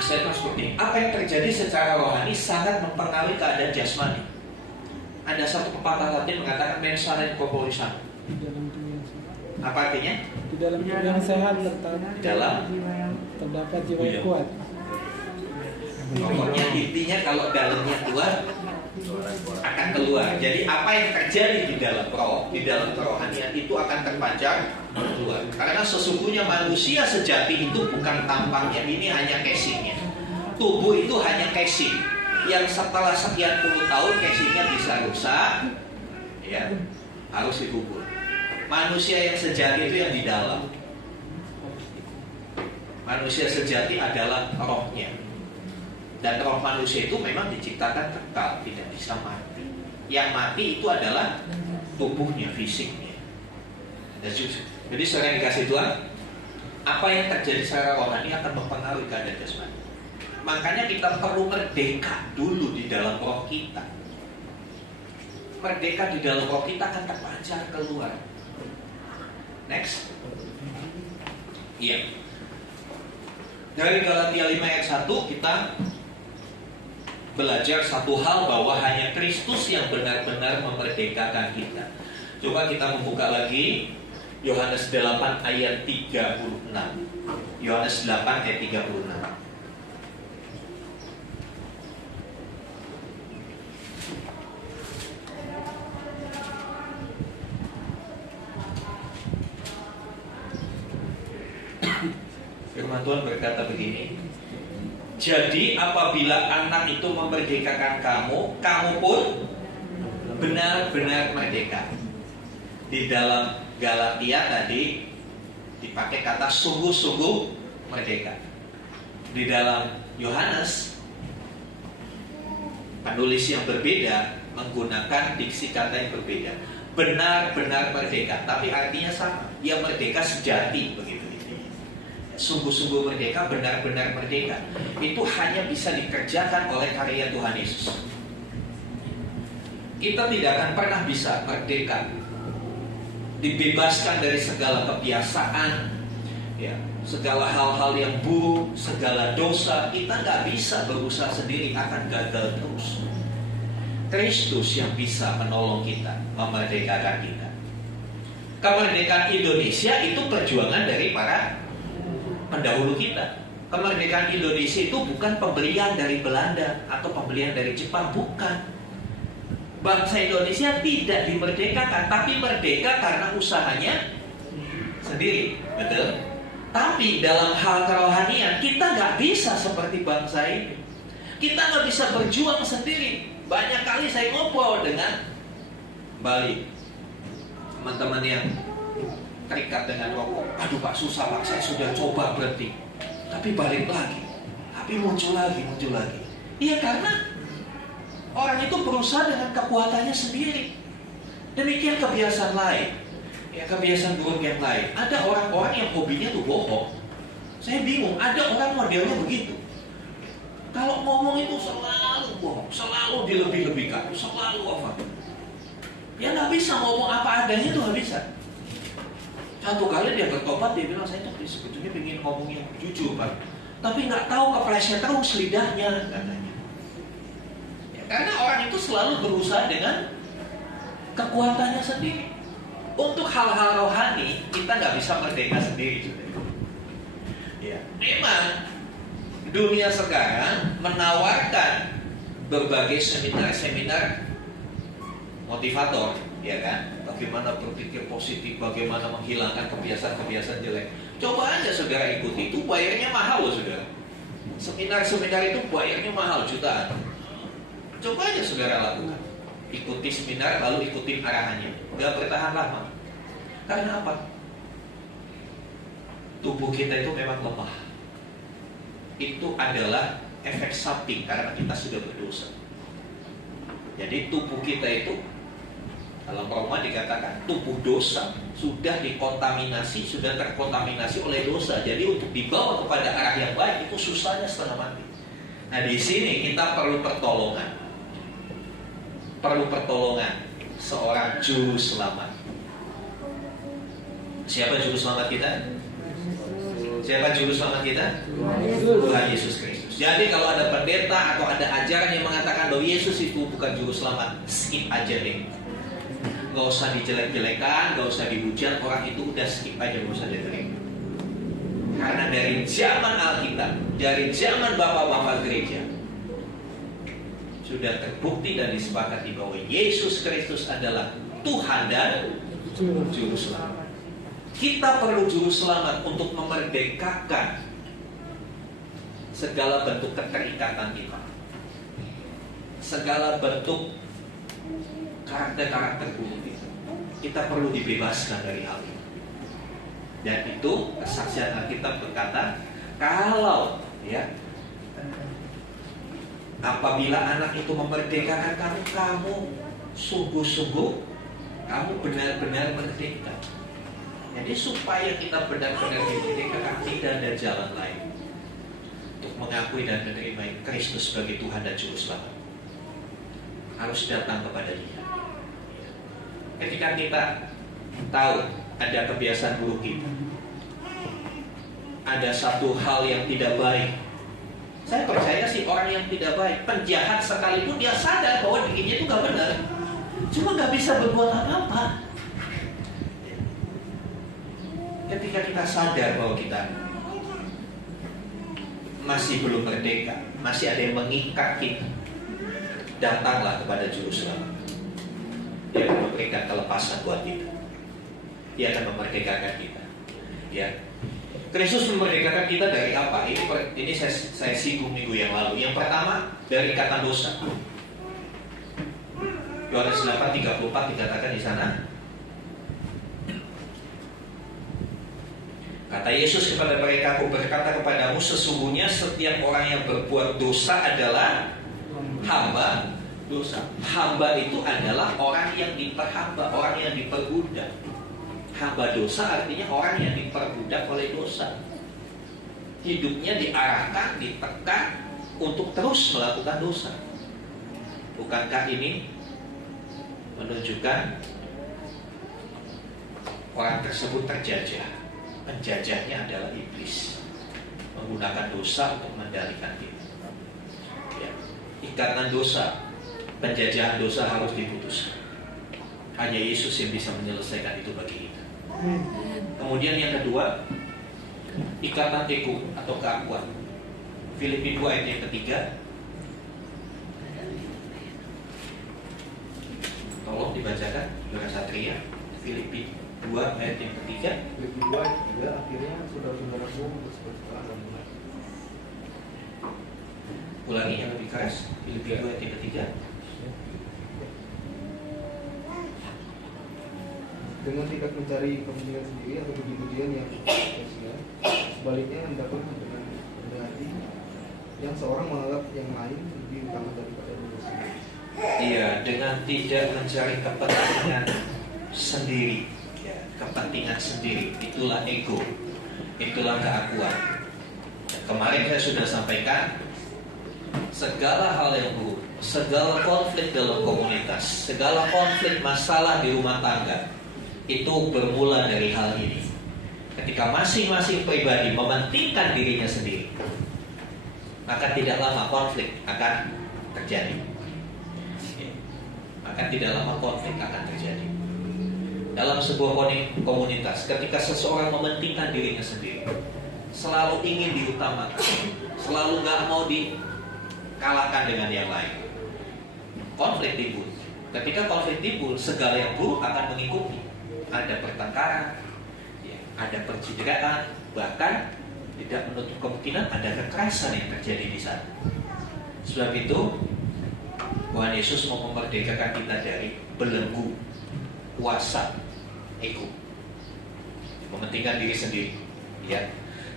statement seperti ini. Apa yang terjadi secara rohani sangat mempengaruhi keadaan jasmani. Ada satu pepatah Latin mengatakan mens sana in corpore sano. Apa artinya? Di dalam tubuh yang sehat terdapat jiwa yang kuat. Pokoknya intinya kalau dalamnya kuat akan keluar. Jadi apa yang terjadi di dalam roh, di dalam kerohanian itu akan terpancar keluar. Karena sesungguhnya manusia sejati itu bukan tampangnya, ini hanya casingnya. Tubuh itu hanya casing yang setelah sekian puluh tahun casingnya bisa rusak, ya harus dikubur. Manusia yang sejati itu yang di dalam. Manusia sejati adalah rohnya. Dan roh manusia itu memang diciptakan kekal, tidak bisa mati. Yang mati itu adalah tubuhnya, fisiknya. Jadi saudara yang dikasih Tuhan, apa yang terjadi secara rohani akan mempengaruhi keadaan jasmani. Makanya kita perlu merdeka dulu di dalam roh kita. Merdeka di dalam roh kita akan terpancar keluar. Next. Iya. Dari Galatia 5 ayat 1 kita belajar satu hal bahwa hanya Kristus yang benar-benar memerdekakan kita. Coba kita membuka lagi Yohanes 8 ayat 36. Yohanes 8 ayat 36. Firman Tuhan berkata begini, jadi apabila anak itu memerdekakan kamu, kamu pun benar-benar merdeka. Di dalam Galatia tadi dipakai kata sungguh-sungguh merdeka. Di dalam Yohanes penulis yang berbeda menggunakan diksi kata yang berbeda. Benar-benar merdeka, tapi artinya sama. Dia merdeka sejati begitu. Sungguh-sungguh merdeka, benar-benar merdeka. Itu hanya bisa dikerjakan oleh karya Tuhan Yesus. Kita tidak akan pernah bisa merdeka, dibebaskan dari segala kebiasaan, ya, segala hal-hal yang buruk, segala dosa. Kita nggak bisa berusaha sendiri, akan gagal terus. Kristus yang bisa menolong kita, memerdekakan kita. Kemerdekaan Indonesia itu perjuangan dari para pendahulu kita. Kemerdekaan Indonesia itu bukan pemberian dari Belanda atau pemberian dari Jepang, bukan. Bangsa Indonesia tidak dimerdekakan, tapi merdeka karena usahanya sendiri, betul? Tapi dalam hal kerohanian kita nggak bisa seperti bangsa ini. Kita nggak bisa berjuang sendiri. Banyak kali saya ngobrol dengan Bali, teman-teman yang terikat dengan rokok. Aduh Pak, susah Pak, saya sudah coba berhenti, tapi balik lagi, tapi muncul lagi. Iya, karena orang itu berusaha dengan kekuatannya sendiri. Demikian kebiasaan lain, ya, kebiasaan buruk yang lain. Ada orang-orang yang hobinya tuh bohong. Saya bingung, ada orang modelnya begitu. Kalau ngomong itu selalu bohong, selalu dilebih-lebihkan, selalu apa? Ya nggak bisa ngomong apa adanya tuh nggak bisa. Satu kali dia bertobat, dia bilang, saya tuh sebetulnya pengen ngomong yang jujur Pak, tapi nggak tahu kepleset terus lidahnya, katanya. Ya, karena orang itu selalu berusaha dengan kekuatannya sendiri. Untuk hal-hal rohani kita nggak bisa merdeka sendiri juga. Ya, memang dunia sekarang menawarkan berbagai seminar-seminar motivator, ya kan? Bagaimana berpikir positif, bagaimana menghilangkan kebiasaan-kebiasaan jelek. Coba aja saudara ikuti, itu bayarnya mahal loh saudara. Seminar-seminar itu bayarnya mahal, jutaan. Coba aja saudara lakukan. Ikuti seminar lalu ikuti arahannya. Gak bertahan lama. Karena apa? Tubuh kita itu memang lemah. Itu adalah efek samping karena kita sudah berdosa. Jadi tubuh kita itu, dalam Roma dikatakan tubuh dosa sudah dikontaminasi, sudah terkontaminasi oleh dosa. Jadi untuk dibawa kepada arah yang baik itu susahnya setengah mati. Nah di sini kita perlu pertolongan. Perlu pertolongan seorang juru selamat. Siapa juru selamat kita? Siapa juru selamat kita? Tuhan Yesus Kristus. Jadi kalau ada pendeta atau ada ajaran yang mengatakan bahwa Yesus itu bukan juru selamat, skip aja deh. Gak usah dijelek-jelekan, gak usah dihujat, orang itu udah skip aja, gak usah dengerin. Karena dari zaman Alkitab, dari zaman bapak-bapak gereja, sudah terbukti dan disepakati bahwa Yesus Kristus adalah Tuhan dan juru selamat. Kita perlu juru selamat untuk memerdekakan segala bentuk keterikatan kita, segala bentuk karakter-karakter buruk kita. Kita perlu dibebaskan dari hal itu. Dan itu kesaksian Alkitab berkata, kalau ya apabila anak itu memerdekakan kamu sungguh-sungguh kamu benar-benar merdeka. Jadi supaya kita benar-benar dimerdekakan, tidak ada jalan lain untuk mengakui dan menerima Kristus sebagai Tuhan dan Juru Selamat. Harus datang kepada Dia. Ketika kita tahu ada kebiasaan buruk kita, ada satu hal yang tidak baik, saya percaya sih orang yang tidak baik, penjahat sekalipun dia sadar bahwa dirinya itu gak benar, cuma gak bisa berbuat apa-apa. Ketika kita sadar bahwa kita masih belum merdeka, masih ada yang mengikat kita, datanglah kepada Juru Selamat. Dia akan memberikan kelepasan buat kita. Dia akan memerdekakan kita. Ya, Kristus memerdekakan kita dari apa? Ini saya singgung minggu yang lalu. Yang pertama dari ikatan dosa. Yohanes 8:34 dikatakan di sana. Kata Yesus kepada mereka, aku berkata kepadamu, sesungguhnya setiap orang yang berbuat dosa adalah hamba dosa. Hamba itu adalah orang yang diperhamba, orang yang diperbudak. Hamba dosa artinya orang yang diperbudak oleh dosa. Hidupnya diarahkan, ditekan untuk terus melakukan dosa. Bukankah ini menunjukkan orang tersebut terjajah? Penjajahnya adalah iblis, menggunakan dosa untuk mengendalikan kita. Ya. Ikatan dosa, penjajahan dosa harus diputuskan. Hanya Yesus yang bisa menyelesaikan itu bagi kita. Kemudian yang kedua, ikatan ego atau keakuan. Filipi 2 ayat yang ketiga. Tolong dibacakan Saudara Satria. Filipi 2 ayat yang ketiga. Filipi 2 ayat 3, akhirnya saudara-saudaraku bersepakat dan mulai. Ulangi yang lebih keras. Filipi 2 ayat yang ketiga. Dengan tidak mencari kepentingan sendiri atau puji-pujian yang sia-sia, sebaliknya hendaklah dengan rendah hati yang seorang menganggap yang lain lebih utama daripada diri sendiri. Iya, dengan tidak mencari kepentingan sendiri. Ya, kepentingan sendiri, itulah ego, itulah keakuan. Kemarin saya sudah sampaikan, segala hal yang buruk, segala konflik dalam komunitas, segala konflik masalah di rumah tangga, itu bermula dari hal ini. Ketika masing-masing pribadi mementingkan dirinya sendiri, maka tidak lama konflik akan terjadi. Maka tidak lama konflik akan terjadi. Dalam sebuah komunitas, ketika seseorang mementingkan dirinya sendiri, selalu ingin diutamakan, selalu gak mau dikalahkan dengan yang lain, konflik timbul. Ketika konflik timbul, segala yang buruk akan mengikuti. Ada pertengkaran, ada percideraan, bahkan tidak menutup kemungkinan ada kekerasan yang terjadi di sana. Sebab itu Tuhan Yesus mau memerdekakan kita dari belenggu kuasa ego, mementingkan diri sendiri. Ya.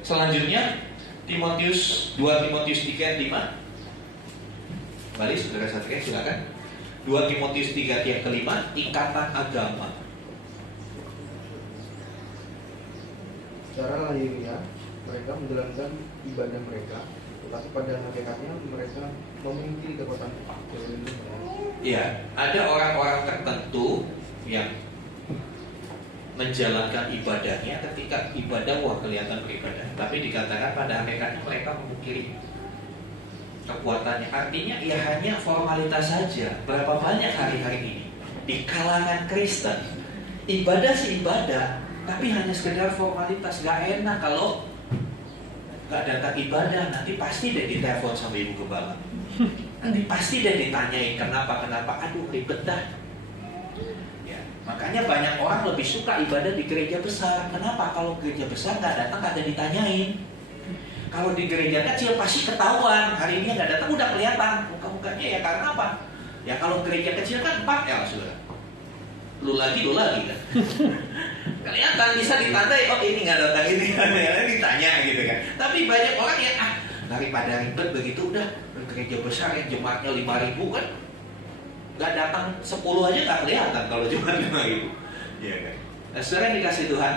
Selanjutnya 2 Timotius 3 ayat 5. Kembali saudara Satria, silakan. 2 Timotius 3 ayat ke-5, ikatan agama. Secara lahiriah mereka menjalankan ibadah mereka, tetapi pada hakikatnya mereka memiliki kekuatan Ya, ada orang-orang tertentu yang menjalankan ibadahnya ketika ibadah wah kelihatan beribadah, tapi dikatakan pada hakikatnya mereka memungkiri kekuatannya. Artinya ya hanya formalitas saja. Berapa banyak hari-hari ini di kalangan Kristen ibadah sih ibadah, tapi hanya sekedar formalitas. Gak enak kalau gak datang ibadah, nanti pasti deh ditelepon sama ibu gembala, nanti pasti deh ditanyain kenapa, aduh ribet dah. Ya, makanya banyak orang lebih suka ibadah di gereja besar. Kenapa? Kalau gereja besar gak datang kagak ditanyain. Kalau di gereja kecil pasti ketahuan, hari ini gak datang udah kelihatan muka-mukanya. Ya karena apa? Ya kalau gereja kecil kan 4L sudah, lu lagi kan. Kelihatan bisa ditandai, oh ini nggak datang, ini ditanya gitu kan. Tapi banyak orang yang daripada ribet begitu udah gereja besar yang jemaatnya 5.000 kan, nggak datang 10 aja nggak kelihatan kalau jemaat 5.000. Iya kan. Nah, saudara yang dikasih Tuhan,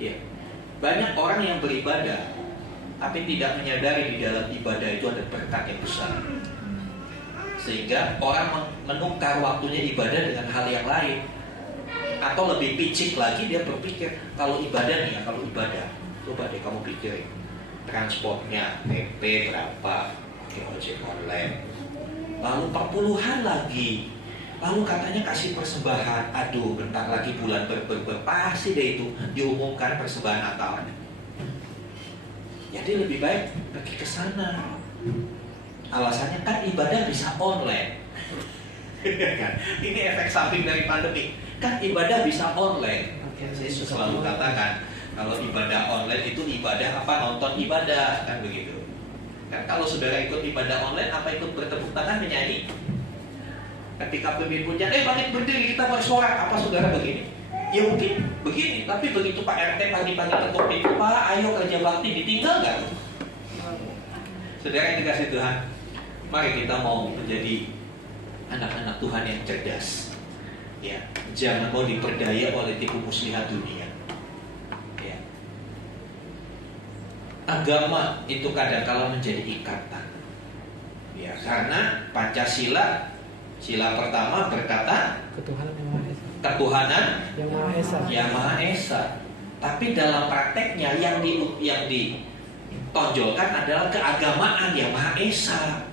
ya banyak orang yang beribadah tapi tidak menyadari di dalam ibadah itu ada berkat yang besar, sehingga orang menukar waktunya ibadah dengan hal yang lain. Atau lebih picik lagi, dia berpikir kalau ibadah nih ya, kalau ibadah coba deh kamu pikirin transportnya PP berapa, pakai ojek online, lalu perpuluhan lagi, lalu katanya kasih persembahan. Aduh bentar lagi bulan pasti deh itu diumumkan persembahan Natal. Jadi lebih baik pergi ke sana. Alasannya kan ibadah bisa online. Ini efek samping dari pandemi. Kan ibadah bisa online. Saya selalu katakan kalau ibadah online itu ibadah apa? Nonton ibadah kan begitu. Kan kalau saudara ikut ibadah online, apa ikut bertepuk tangan menyanyi? Ketika pemimpin punya, bangkit berdiri kita bersorak, apa saudara begini? Ya mungkin begini, tapi begitu Pak RT pagi-pagi ketuk pintu, Pak ayo kerja bakti, ditinggal nggak? Saudara yang dikasih Tuhan, mari kita mau menjadi anak-anak Tuhan yang cerdas. Ya, jangan mau diperdaya oleh tipu muslihat dunia. Ya. Agama itu kadang-kala menjadi ikatan. Ya, karena Pancasila, sila pertama berkata Ketuhanan yang Maha Esa. ketuhanan Yang Maha Esa. yang Maha Esa. Tapi dalam prakteknya yang ditonjolkan adalah keagamaan yang Maha Esa.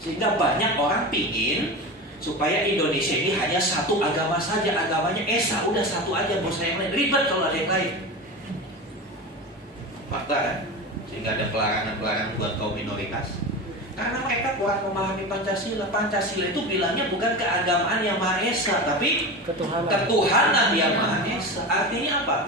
Sehingga banyak orang pingin supaya Indonesia ini hanya satu agama saja, agamanya Esa, udah satu aja, gak usah yang lain. Ribet kalau ada yang lain. Fakta kan? Sehingga ada pelarangan-pelarangan buat kaum minoritas. Karena mereka kurang memahami Pancasila. Pancasila itu bilangnya bukan keagamaan yang Maha Esa, tapi ketuhanan yang Maha Esa. Artinya apa?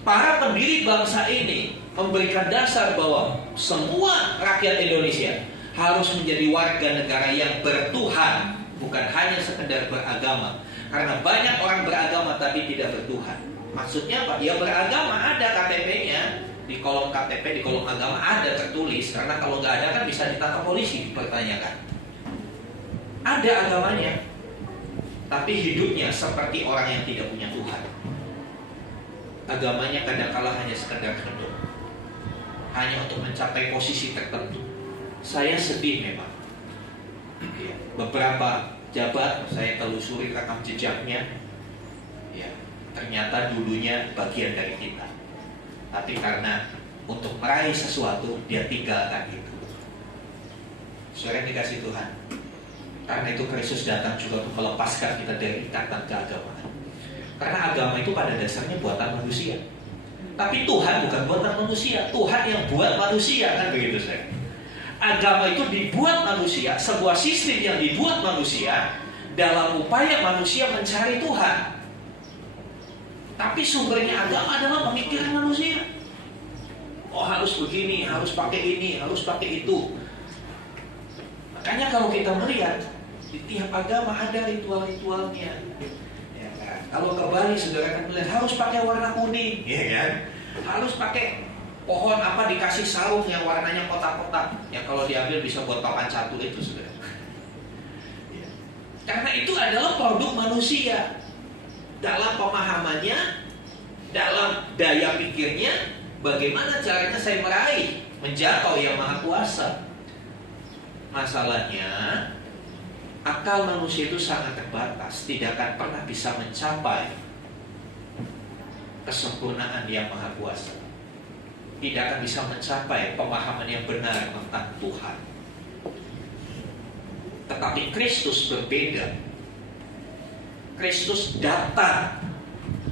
Para pendiri bangsa ini memberikan dasar bahwa semua rakyat Indonesia harus menjadi warga negara yang bertuhan, bukan hanya sekedar beragama. Karena banyak orang beragama tapi tidak bertuhan. Maksudnya apa? Ya beragama, ada KTP-nya, di kolom KTP, di kolom agama ada tertulis. Karena kalau nggak ada kan bisa ditangkap polisi, dipertanyakan. Ada agamanya, tapi hidupnya seperti orang yang tidak punya Tuhan. Agamanya kadang-kala hanya sekedar kedok, hanya untuk mencapai posisi tertentu. Saya sedih memang. Ya, beberapa jabat saya telusuri rekam jejaknya, ya ternyata dulunya bagian dari kita. Tapi karena untuk meraih sesuatu, dia tinggalkan itu. Saudara yang dikasih Tuhan, karena itu Kristus datang juga untuk melepaskan kita dari ikatan keagamaan. Karena agama itu pada dasarnya buatan manusia. Tapi Tuhan bukan buatan manusia, Tuhan yang buat manusia, kan begitu saya. Agama itu dibuat manusia, sebuah sistem yang dibuat manusia dalam upaya manusia mencari Tuhan. Tapi sumbernya agama adalah pemikiran manusia. Oh, harus begini, harus pakai ini, harus pakai itu. Makanya kalau kita melihat di tiap agama ada ritual-ritualnya. Ya kan? Kalau ke Bali, saudara akan melihat harus pakai warna kuning, ya kan? Harus pakai pohon apa dikasih sarung yang warnanya kotak-kotak, yang kalau diambil bisa buat papan catur itu, saudara. Ya. Karena itu adalah produk manusia dalam pemahamannya, dalam daya pikirnya. Bagaimana caranya saya meraih menjangkau Yang Maha Kuasa? Masalahnya, akal manusia itu sangat terbatas, tidak akan pernah bisa mencapai kesempurnaan Yang Maha Kuasa. Tidak akan bisa mencapai pemahaman yang benar tentang Tuhan. Tetapi Kristus berbeda. Kristus datang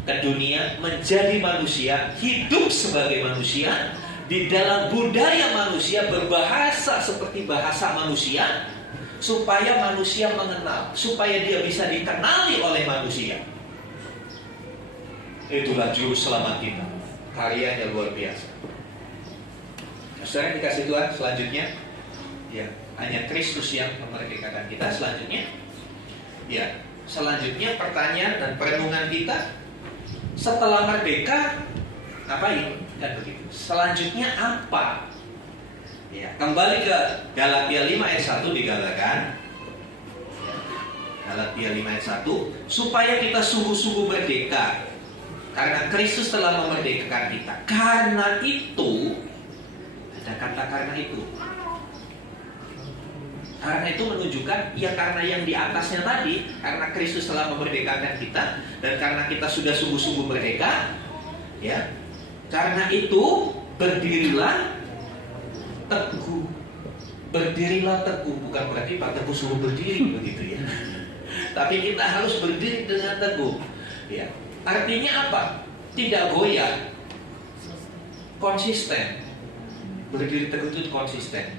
ke dunia, menjadi manusia, hidup sebagai manusia, di dalam budaya manusia, berbahasa seperti bahasa manusia, supaya manusia mengenal, supaya dia bisa dikenali oleh manusia. Itulah juru selamat kita. Karyanya luar biasa. Saudara dikasih Tuhan, selanjutnya, ya, hanya Kristus yang memerdekakan kita. Selanjutnya, ya, selanjutnya pertanyaan dan perenungan kita. Setelah merdeka, ngapain? Dan begitu. Selanjutnya apa? Ya, kembali ke Galatia 5 ayat 1 digalakan. Galatia 5 ayat 1, supaya kita sungguh-sungguh merdeka. Karena Kristus telah memerdekakan kita. Karena itu, ada kata karena itu. Karena itu menunjukkan, ya karena yang di atasnya tadi, karena Kristus telah memerdekakan kita, dan karena kita sudah sungguh-sungguh merdeka, ya, karena itu berdirilah teguh. Berdirilah teguh, bukan berarti Pak Teguh suruh berdiri begitu ya. Tapi kita harus berdiri dengan teguh. Ya, artinya apa? Tidak goyah, konsisten. Berdiri teguh itu konsisten.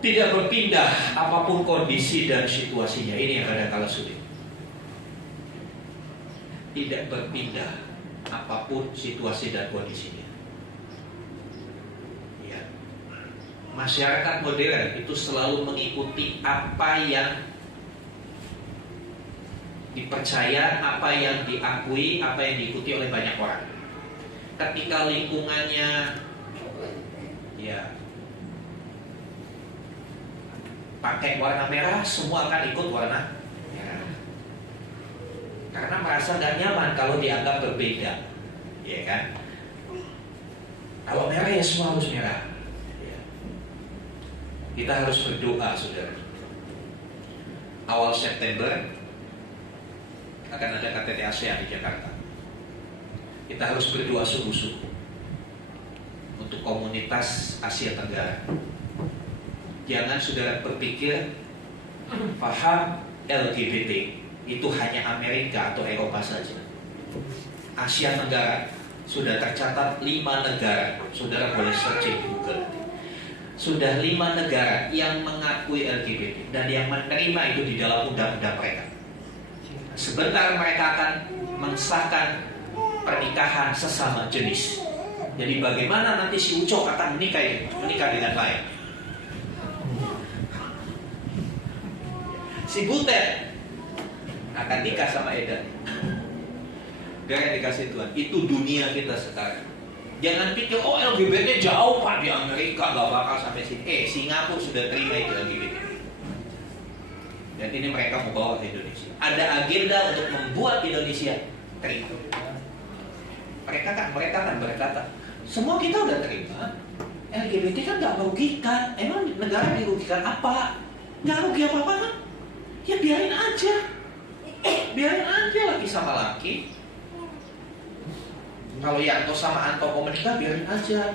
Tidak berpindah apapun kondisi dan situasinya. Ini yang kadang-kala sulit. Tidak berpindah apapun situasi dan kondisinya. Ya. Masyarakat modern itu selalu mengikuti apa yang dipercaya, apa yang diakui, apa yang diikuti oleh banyak orang. Ketika lingkungannya, ya, pakai warna merah, semua akan ikut warna merah. Karena merasa gak nyaman kalau dianggap berbeda, ya kan? Kalau merah ya semua harus merah. Ya. Kita harus berdoa, saudara. Awal September akan ada KTT ASEAN di Jakarta. Kita harus berdoa sungguh-sungguh untuk komunitas Asia Tenggara. Jangan saudara berpikir paham LGBT itu hanya Amerika atau Eropa saja. Asia Tenggara sudah tercatat 5 negara. Saudara boleh searching Google. Sudah 5 negara yang mengakui LGBT dan yang menerima itu di dalam undang-undang mereka. Sebentar mereka akan mensahkan pernikahan sesama jenis. Jadi bagaimana nanti si Ucok akan menikah dengan lain? Si Butet akan nikah sama Edan. Biar dikasih Tuhan. Itu dunia kita sekarang. Jangan pikir, oh LGBT jauh Pak di Amerika, gak bakal sampai sini. Singapura sudah terima itu LGBT. Dan ini mereka mau bawa ke Indonesia. Ada agenda untuk membuat Indonesia terima. Mereka kan berkata, semua kita udah terima. LGBT kan gak merugikan. Emang negara dirugikan apa? Gak rugi apa-apa kan? Ya biarin aja. Biarin aja laki sama laki. Kalau Yanto sama Anto mau menikah, biarin aja.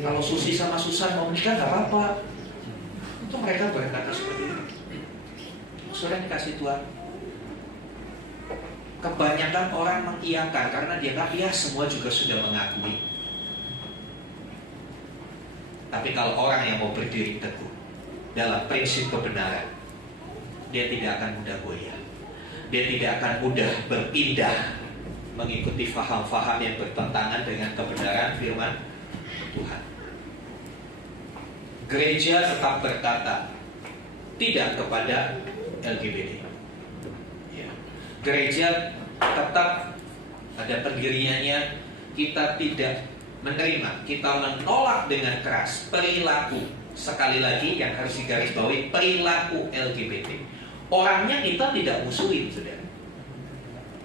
Kalau Susi sama Susan mau menikah, nggak apa-apa. Itu mereka berkata seperti itu. Saudara dikasih Tuhan, kebanyakan orang mengiyakan karena dianggap ya semua juga sudah mengakui. Tapi kalau orang yang mau berdiri teguh dalam prinsip kebenaran, dia tidak akan mudah goyah. Dia tidak akan mudah berpindah mengikuti faham-faham yang bertentangan dengan kebenaran firman Tuhan. Gereja tetap berkata tidak kepada LGBT. Ya. Gereja tetap ada pendiriannya, kita tidak menerima, kita menolak dengan keras perilaku, sekali lagi yang harus digarisbawahi, perilaku LGBT. Orangnya kita tidak musuhin, saudara.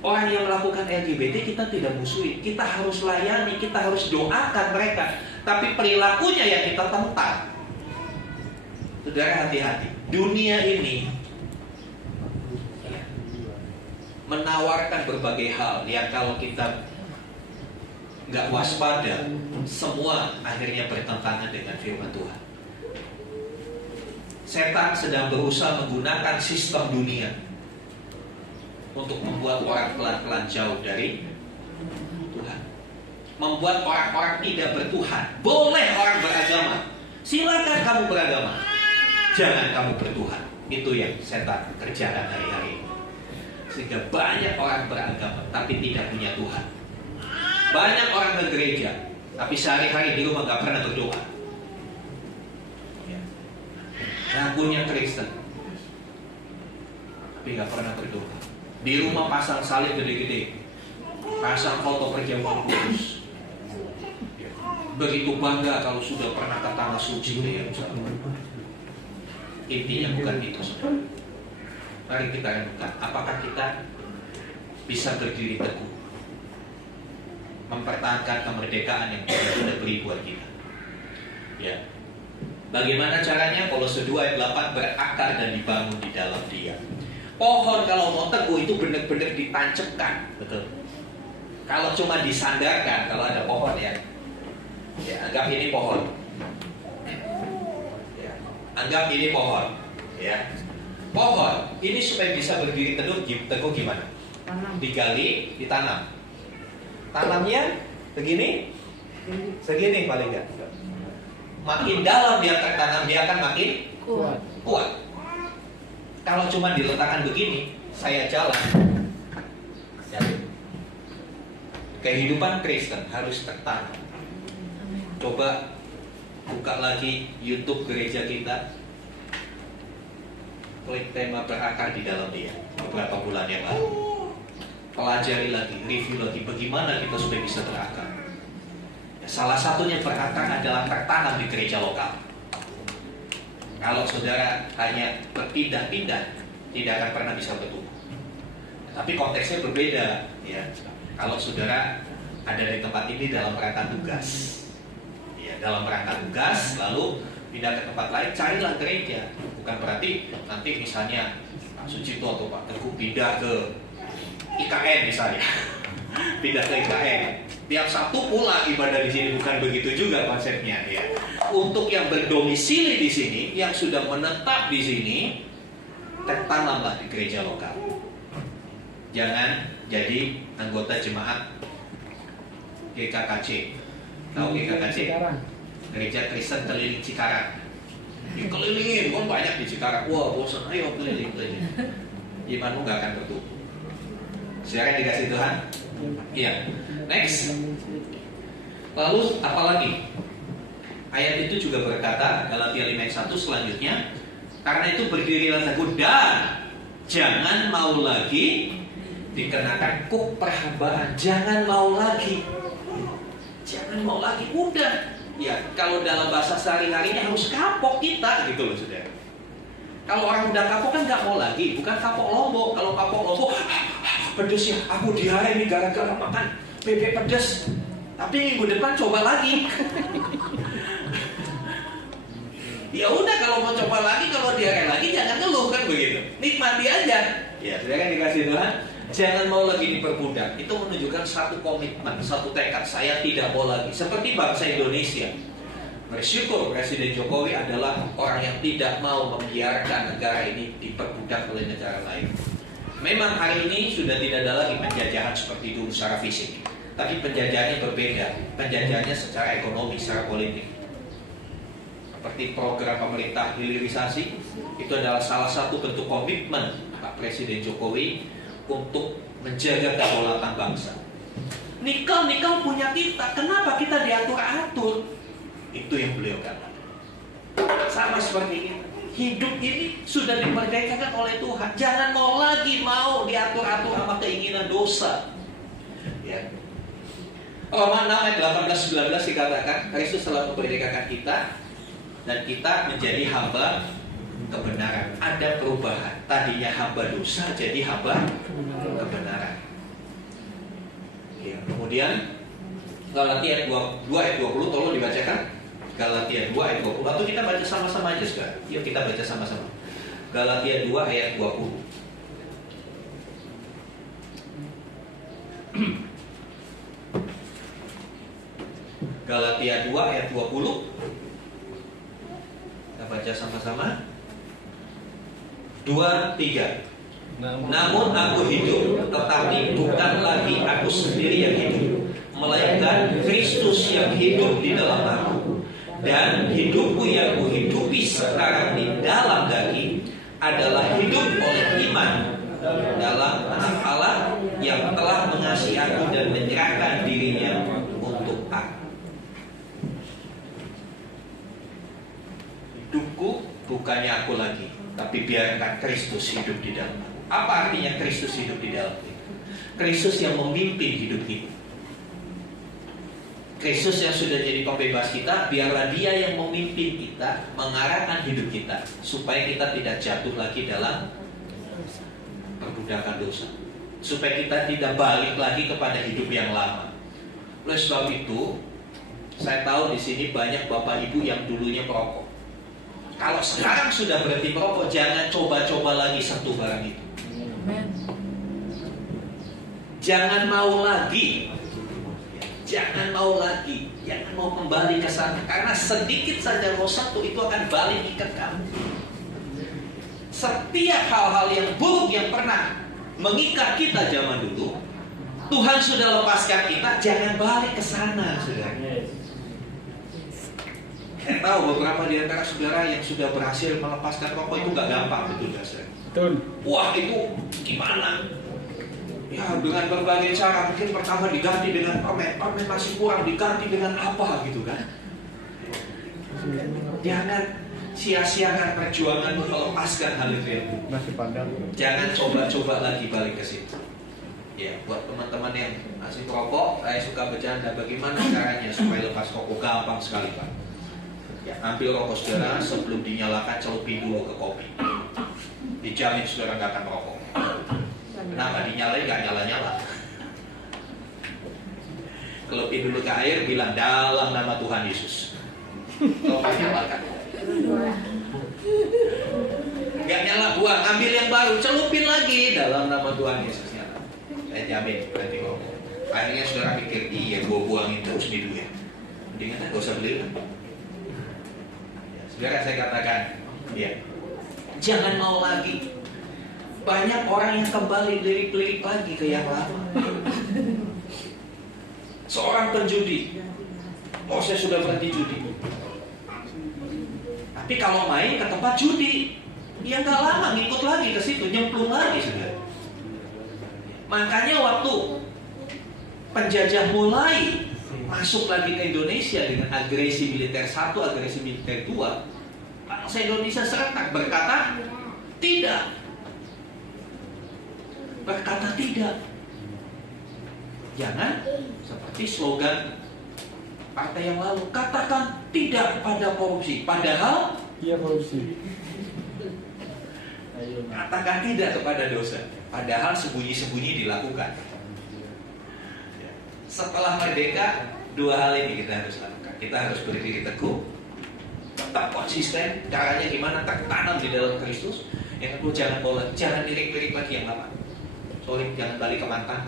Orang yang melakukan LGBT kita tidak musuhin, kita harus layani, kita harus doakan mereka. Tapi perilakunya yang kita tentang. Saudara hati-hati, dunia ini menawarkan berbagai hal yang kalau kita nggak waspada, semua akhirnya bertentangan dengan firman Tuhan. Setan sedang berusaha menggunakan sistem dunia untuk membuat orang pelan-pelan jauh dari Tuhan, membuat orang-orang tidak bertuhan. Boleh orang beragama, silakan kamu beragama, jangan kamu bertuhan. Itu yang setan kerjakan hari-hari ini. Sehingga banyak orang beragama tapi tidak punya Tuhan. Banyak orang ke gereja tapi sehari-hari di rumah gak pernah berdoa. Ngakunya Kristen tapi gak pernah berdoa. Di rumah pasang salib gede-gede, pasang foto perjamuan kudus. Begitu bangga kalau sudah pernah ke tanah suci di Yerusalem. Intinya bukan itu, saudara. Mari kita renungkan, apakah kita bisa berdiri teguh mempertahankan kemerdekaan yang Tuhan sudah beri buat kita. Ya. Bagaimana caranya? Kolose 2 ayat 8, berakar dan dibangun di dalam Dia. Pohon kalau mau teguh itu benar-benar ditancapkan, betul. Kalau cuma disandarkan, kalau ada pohon ya anggap ini pohon. Ya, anggap ini pohon, ya. Pohon ini supaya bisa berdiri teguh gimana? Digali, ditanam. Tanamnya segini, segini paling enggak. Makin dalam dia tertanam, dia akan makin kuat. Kalau cuma diletakkan begini, saya jalan. Kehidupan Kristen harus tertanam. Coba buka lagi YouTube gereja kita, klik tema berakar di dalam Dia beberapa bulan yang lalu. Pelajari lagi, review lagi bagaimana kita supaya bisa berakar. Ya, salah satunya berakar adalah tertanam di gereja lokal. Kalau saudara hanya berpindah-pindah, tidak akan pernah bisa bertumbuh. Tapi konteksnya berbeda, ya. Kalau saudara ada di tempat ini dalam rangka tugas, ya, dalam rangka tugas, lalu pindah ke tempat lain, carilah gereja. Bukan berarti nanti misalnya Pak Sucipto atau Pak Teguh pindah ke IKN misalnya, pindah ke IKN. Tiap Sabtu pula ibadah di sini, bukan begitu juga konsepnya, ya. Untuk yang berdomisili di sini, yang sudah menetap di sini, tertanamlah di gereja lokal. Jangan jadi anggota jemaat GKKC. Tahu GKKC? Gereja Kristen Keliling Cikarang. Dikelilingin, kan banyak di Cikarang. Wah, bosan, ayo keliling. Imanmu gak akan bertumbuh. Silakan dikasih Tuhan. Iya. Next. Lalu apalagi? Ayat itu juga berkata Galatia 5:1 selanjutnya, karena itu berdirilah teguh dan jangan mau lagi dikenakan kuk perhambaan. Jangan mau lagi. Jangan mau lagi. Udah. Ya, kalau dalam bahasa sehari-harinya harus kapok kita gitu loh, saudara. Kalau orang udah kapok kan nggak mau lagi, bukan kapok lombok. Kalau kapok lombok, pedes ya, aku diare nih gara-gara makan bebek pedes. Tapi minggu depan coba lagi. Ya udah, kalau mau coba lagi, kalau diare lagi jangan ngeluh, kan begitu. Nikmati aja. Ya, sudah kan dikasih Tuhan. Jangan mau lagi diperbudak. Itu menunjukkan satu komitmen, satu tekad. Saya tidak mau lagi. Seperti bangsa Indonesia. Bersyukur Presiden Jokowi adalah orang yang tidak mau membiarkan negara ini diperbudak oleh negara lain. Memang hari ini sudah tidak ada lagi penjajahan seperti dulu secara fisik. Tapi penjajahannya berbeda. Penjajahannya secara ekonomi, secara politik. Seperti program pemerintah hilirisasi, itu adalah salah satu bentuk komitmen Pak Presiden Jokowi untuk menjaga kedaulatan bangsa. Nikel punya kita, kenapa kita diatur-atur? Itu yang beliau katakan. Sama seperti ini, hidup ini sudah dimerdekakan oleh Tuhan. Jangan mau lagi diatur-atur sama keinginan dosa. Ya. Roma 6 ayat 18-19 dikatakan, Kristus telah memerdekakan kita dan kita menjadi hamba kebenaran. Ada perubahan. Tadinya hamba dosa jadi hamba kebenaran. Ya, kemudian Galatia 2 ayat 20 tolong dibacakan. Galatia 2 ayat 20. Atau kita baca sama-sama aja sekarang. Yuk kita baca sama-sama. Galatia 2 ayat 20. Galatia 2 ayat 20. Kita baca sama-sama. 2, 3. Namun aku hidup, tetapi bukan lagi aku sendiri yang hidup, melainkan Kristus yang hidup di dalam aku. Dan hidupku yang kuhidupi sekarang di dalam daging adalah hidup oleh iman dalam Anak Allah yang telah mengasihi aku dan menyerahkan dirinya untuk aku. Hidupku bukannya aku lagi, tapi biarkan Kristus hidup di dalam aku. Apa artinya Kristus hidup di dalam kita? Kristus yang memimpin hidup kita. Kristus yang sudah jadi pembebas kita, biarlah Dia yang memimpin kita, mengarahkan hidup kita, supaya kita tidak jatuh lagi dalam perbudakan dosa, supaya kita tidak balik lagi kepada hidup yang lama. Oleh sebab itu, saya tahu di sini banyak bapak ibu yang dulunya perokok. Kalau sekarang sudah berhenti merokok, jangan coba-coba lagi sentuh barang itu. Jangan mau lagi. Jangan mau lagi. Jangan mau kembali ke sana. Karena sedikit saja mau satu itu akan balik ikat kamu. Setiap hal-hal yang buruk yang pernah mengikat kita zaman dulu, Tuhan sudah lepaskan kita. Jangan balik ke sana, saudara. Saya tahu beberapa di antara saudara yang sudah berhasil melepaskan rokok itu gak gampang, betul gak, saudara? Betul. Wah, itu gimana? Ya, dengan berbagai cara. Mungkin pertama diganti dengan permen masih kurang, diganti dengan apa gitu kan? Jangan sia-siakan perjuangan melepaskan hal itu ya. Masih pandang. Jangan coba-coba lagi balik ke situ. Ya, buat teman-teman yang masih perokok, saya suka bercanda bagaimana caranya supaya lepas rokok. Gampang sekali, Pak. Ya, ambil rokok saudara, sebelum dinyalakan celupin dulu ke kopi. Dijamin saudara nggak akan merokok. Kenapa? Dinyalain nggak nyala-nyala. Celupin dulu ke air, bilang dalam nama Tuhan Yesus. Tolong nyalakan. Nggak nyala, buang, ambil yang baru, celupin lagi dalam nama Tuhan Yesus. Nyala. Saya jamin berarti rokok. Akhirnya saudara pikir, iya gue buangin terus nih dulu ya. Mendingan nggak usah beli lah. Saudara saya katakan, ya, jangan mau lagi. Banyak orang yang kembali lirik-lirik lagi ke yang lama. Seorang penjudi, saya sudah berhenti judi. Tapi kalau main ke tempat judi, ya nggak lama ngikut lagi ke situ, nyemplung lagi sudah. Makanya waktu penjajah mulai masuk lagi ke Indonesia dengan agresi militer 1, agresi militer 2, bangsa Indonesia serentak berkata tidak. Berkata tidak. Jangan seperti slogan partai yang lalu, katakan tidak pada korupsi, padahal Iya korupsi. katakan tidak kepada dosa, padahal sembunyi-sembunyi dilakukan. Setelah merdeka, 2 hal ini kita harus lakukan. Kita harus berdiri teguh, tetap konsisten. Caranya gimana? Tertanam di dalam Kristus. Yang kedua, jangan lirik-lirik lagi yang lama. Sorry, jangan balik ke mantan.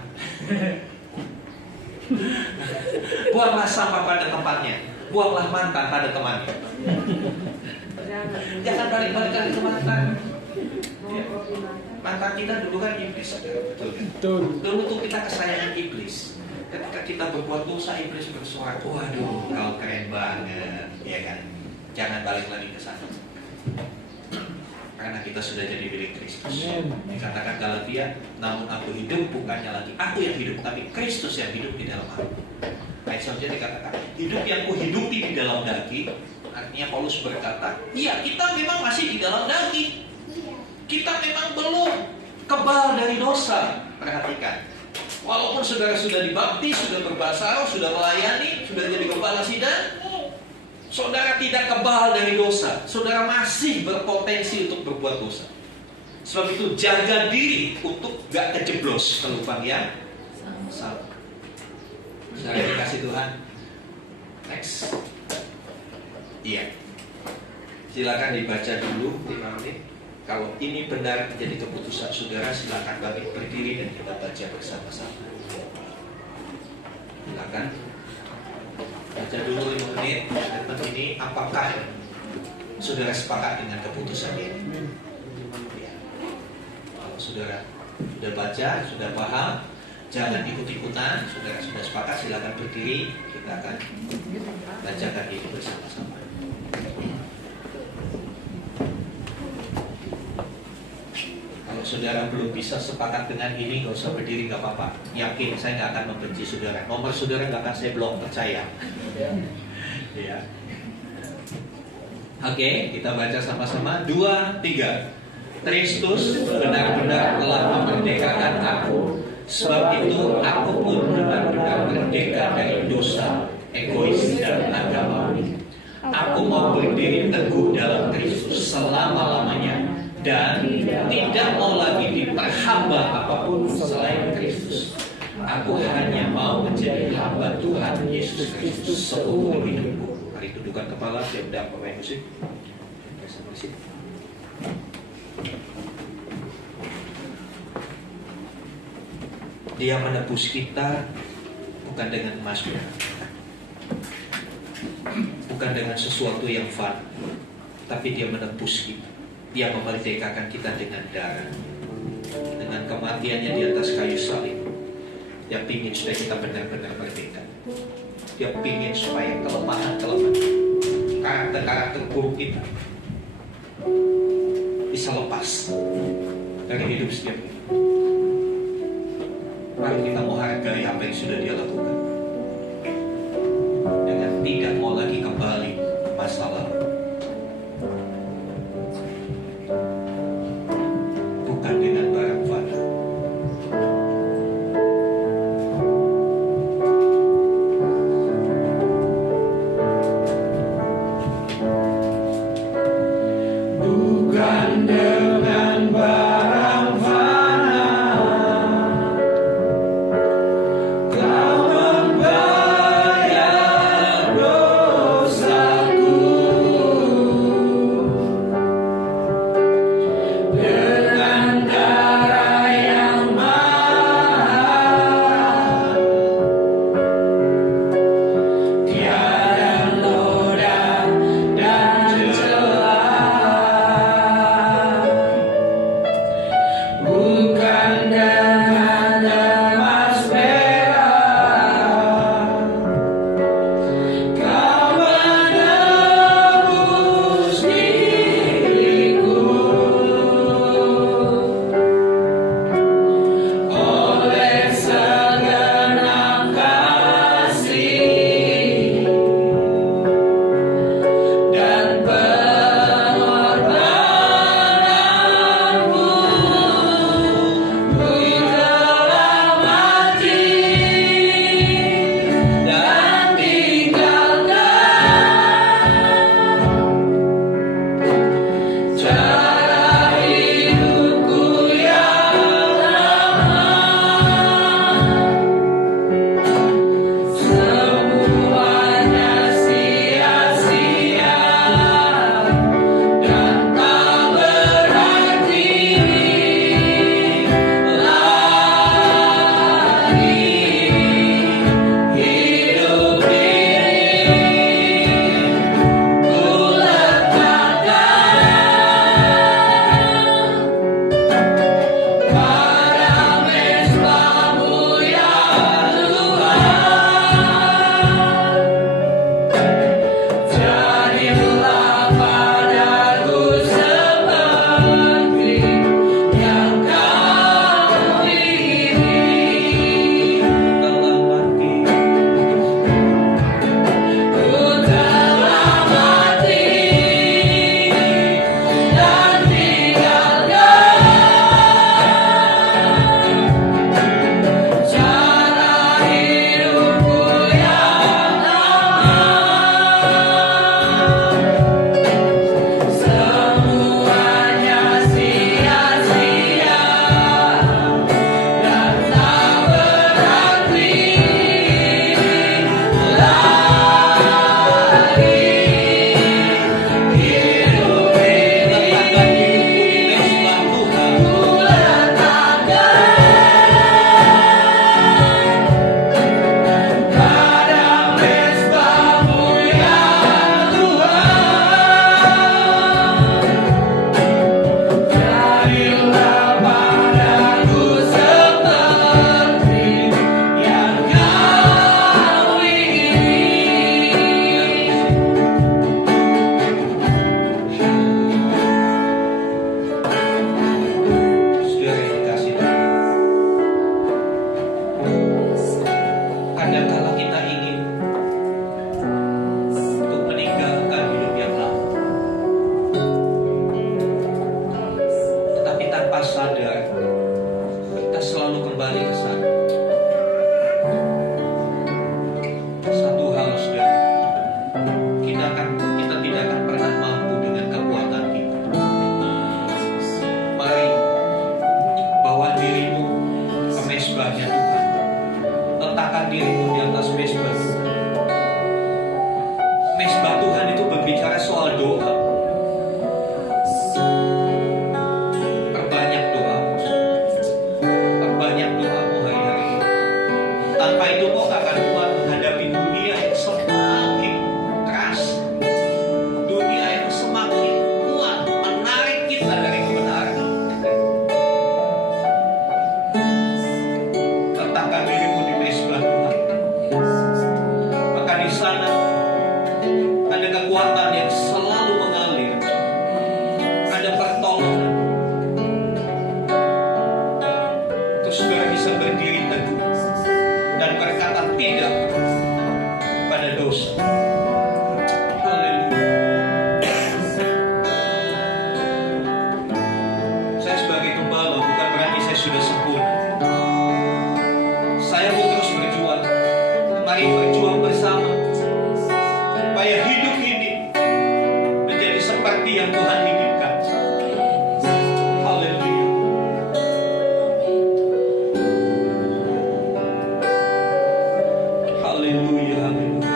Buanglah sampah pada tempatnya. Buanglah mantan pada temannya. Jangan balik-balik lagi ke mantan. Ya. Mantan kita dulu kan iblis, betul kan? Betul. Dulu tuh kita kesayangan iblis. Ketika kita berbuat dosa, iblis bersuara, waduh, kau keren banget, ya kan? Jangan balik lagi ke sana. Karena kita sudah jadi milik Kristus. Amin. Dikatakan Galatia, namun aku hidup bukannya lagi aku yang hidup, tapi Kristus yang hidup di dalam aku. Ayat selanjutnya dikatakan, hidup yang kuhidupi di dalam daging. Artinya Paulus berkata, iya kita memang masih di dalam daging. Kita memang belum kebal dari dosa. Perhatikan, walaupun saudara sudah dibaptis, sudah berbahasa roh, sudah melayani, sudah jadi kepala sidang, saudara tidak kebal dari dosa. Saudara masih berpotensi untuk berbuat dosa. Sebab itu jaga diri untuk gak kejeblos ke lubang yang sama. Saudara dikasih Tuhan. Next. Iya. Silakan dibaca dulu 5 menit. Kalau ini benar menjadi keputusan saudara, silakan bangkit berdiri dan kita baca bersama-sama. Silakan. Baca dulu 5 menit. Dan ini apakah saudara sepakat dengan keputusan ini? Ya. Kalau saudara sudah baca, sudah paham, jangan ikut-ikutan. Saudara sudah sepakat, silakan berdiri. Kita akan bacakan ini bersama-sama. Kalau saudara belum bisa sepakat dengan ini, nggak usah berdiri, nggak apa-apa. Yakin saya nggak akan membenci saudara. Nomor saudara nggak akan saya blok, percaya. Ya. Oke, kita baca sama-sama. 2, 3. Kristus benar-benar telah memerdekakan aku. Sebab itu aku pun benar-benar merdeka dari dosa, egois dan agamawi. Aku mau berdiri teguh dalam Kristus selama-lamanya dan tidak mau lagi diperhamba apapun selain Kristus. Aku hanya mau menjadi hamba Tuhan Yesus Kristus seumur hidupku. Mari tundukkan kepala, siap dan pemain musik. Dia menebus kita bukan dengan emas, bukan dengan sesuatu yang fana, tapi dia menebus kita. Dia memerdekakan kita dengan darah, dengan kematiannya di atas kayu salib. Dia pingin supaya kita benar-benar merdeka. Dia pingin supaya kelemahan-kelemahan, karakter-karakter buruk kita bisa lepas dari hidup setiap kita. Mari kita menghargai apa yang sudah dia lakukan, dengan tidak mau lagi kembali ke masa lalu. Bukan dengan barang fana. Bukan dengan barang fana. Kau membayar dosaku. sudah sempurna. Saya mau terus berjuang. Mari berjuang bersama supaya hidup ini menjadi seperti yang Tuhan inginkan. Haleluya. Haleluya, haleluya.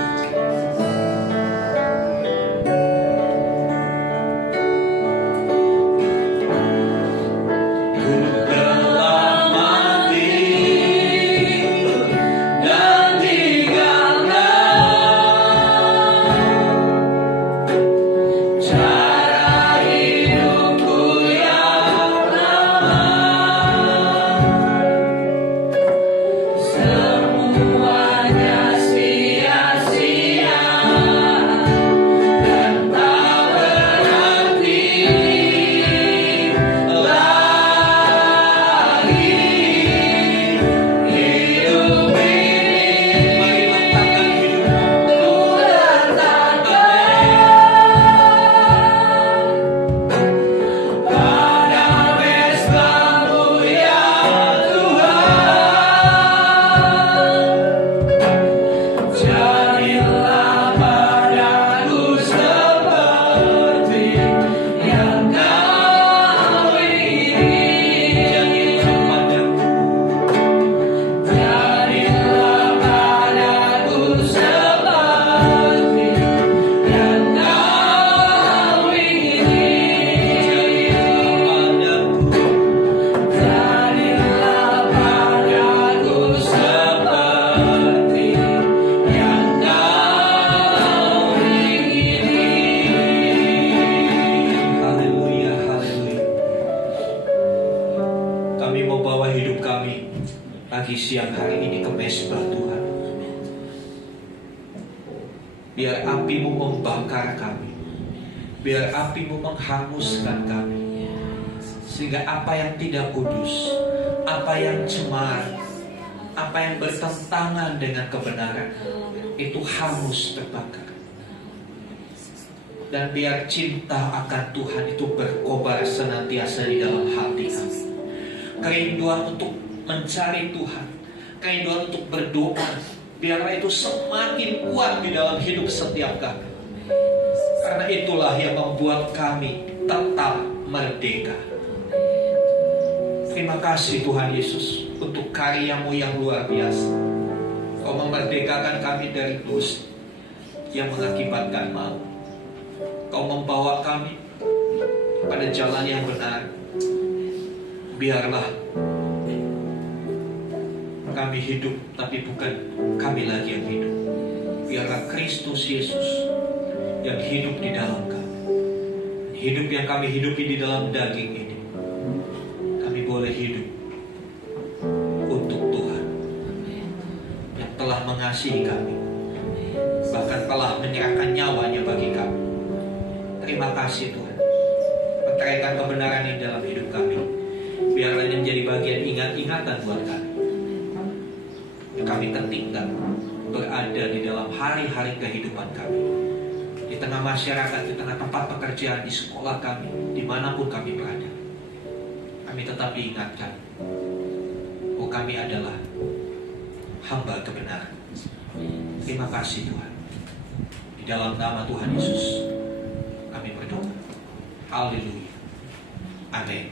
Siang hari ini ke mezbah Tuhan. Biar api-Mu membakar kami, biar api-Mu menghanguskan kami, sehingga apa yang tidak kudus, apa yang cemar, apa yang bertentangan dengan kebenaran, itu hangus terbakar. Dan biar cinta akan Tuhan itu berkobar senantiasa di dalam hati kami. Kerinduan untuk mencari Tuhan, kerinduan untuk berdoa, biarlah itu semakin kuat di dalam hidup setiap kami. Karena itulah yang membuat kami tetap merdeka. Terima kasih Tuhan Yesus untuk karya-Mu yang luar biasa. Kau memerdekakan kami dari dosa yang mengakibatkan maut. Kau membawa kami pada jalan yang benar. Biarlah kami hidup, tapi bukan kami lagi yang hidup. Biarlah Kristus Yesus yang hidup di dalam kami. Hidup yang kami hidupi di dalam daging ini, kami boleh hidup untuk Tuhan yang telah mengasihi kami, bahkan telah menyerahkan nyawanya bagi kami. Terima kasih Tuhan. Meteraikan kebenaran ini dalam hidup kami. Biarlah ini menjadi bagian ingat-ingatan buat kami. Kami ketinggal berada di dalam hari-hari kehidupan kami, di tengah masyarakat, di tengah tempat pekerjaan, di sekolah kami, dimanapun kami berada. Kami tetap diingatkan bahwa kami adalah hamba kebenaran. Terima kasih Tuhan. Di dalam nama Tuhan Yesus kami berdoa. Haleluya. Amin.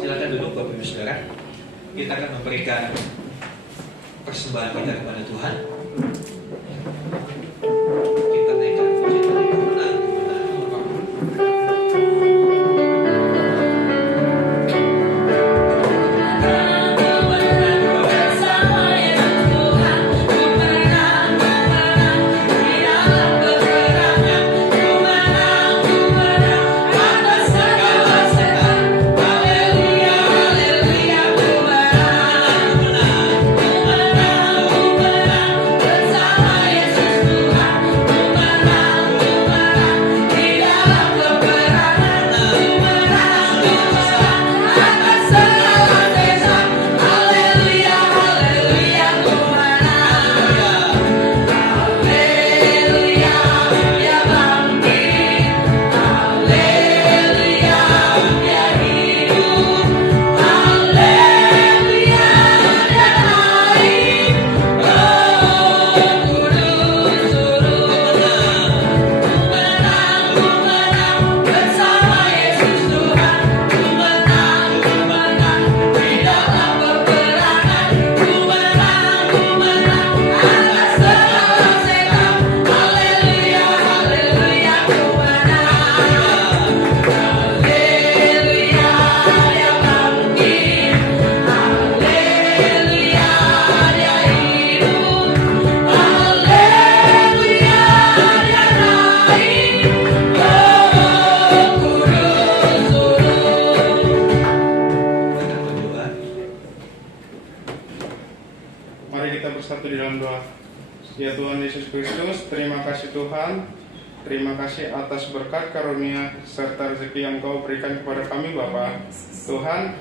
Silakan duduk Bapak Ibu Saudara. Kita akan memberikan persembahan kita kepada Tuhan. Kita naikkan pujian kemenangan. Haleluya, haleluya, Ya Tuhan Yesus Kristus, terima kasih Tuhan. Terima kasih atas berkat karunia serta rezeki yang Kau berikan kepada kami Bapa. Tuhan,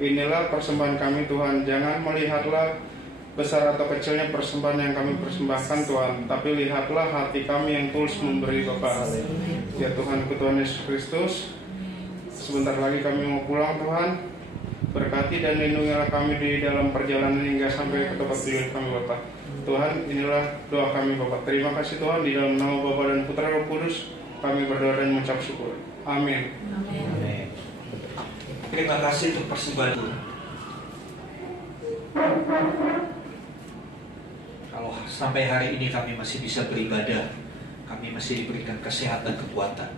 inilah persembahan kami Tuhan. Jangan melihatlah besar atau kecilnya persembahan yang kami persembahkan Tuhan, tapi lihatlah hati kami yang tulus memberi Bapa. Ya Tuhan, Tuhan Yesus Kristus, sebentar lagi kami mau pulang Tuhan. Berkati dan lindungilah kami di dalam perjalanan hingga sampai ke tempat tujuan kami Bapa. Tuhan, inilah doa kami Bapa. Terima kasih Tuhan, di dalam nama Bapa dan Putra Roh Kudus kami berdoa dan mengucap syukur. Amin. Amin. Terima kasih untuk persembahan Tuhan. Kalau sampai hari ini kami masih bisa beribadah, kami masih diberikan kesehatan, kekuatan.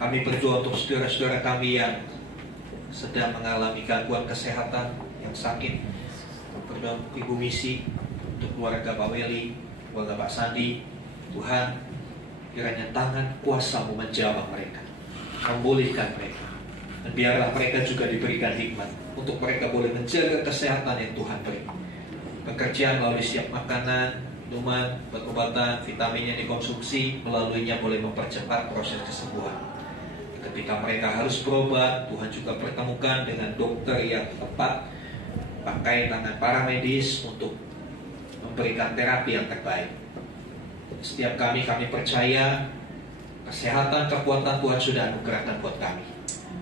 Kami berdoa untuk saudara-saudara kami yang sedang mengalami gangguan kesehatan, yang sakit. Berdoa untuk Ibu Misi, untuk keluarga Pak Weli, keluarga Pak Sandi. Tuhan, kiranya tangan kuasa-Mu menjamah mereka, memulihkan mereka, dan biarlah mereka juga diberikan hikmat untuk mereka boleh menjaga kesehatan yang Tuhan beri. Pekerjaan melalui siap makanan, minuman, obat-obatan, vitamin yang dikonsumsi, melaluinya boleh mempercepat proses kesembuhan. Ketika mereka harus berobat, Tuhan juga pertemukan dengan dokter yang tepat, pakai tangan paramedis untuk memberikan terapi yang terbaik. Setiap kami percaya kesehatan, kekuatan Tuhan sudah anugerahkan buat kami.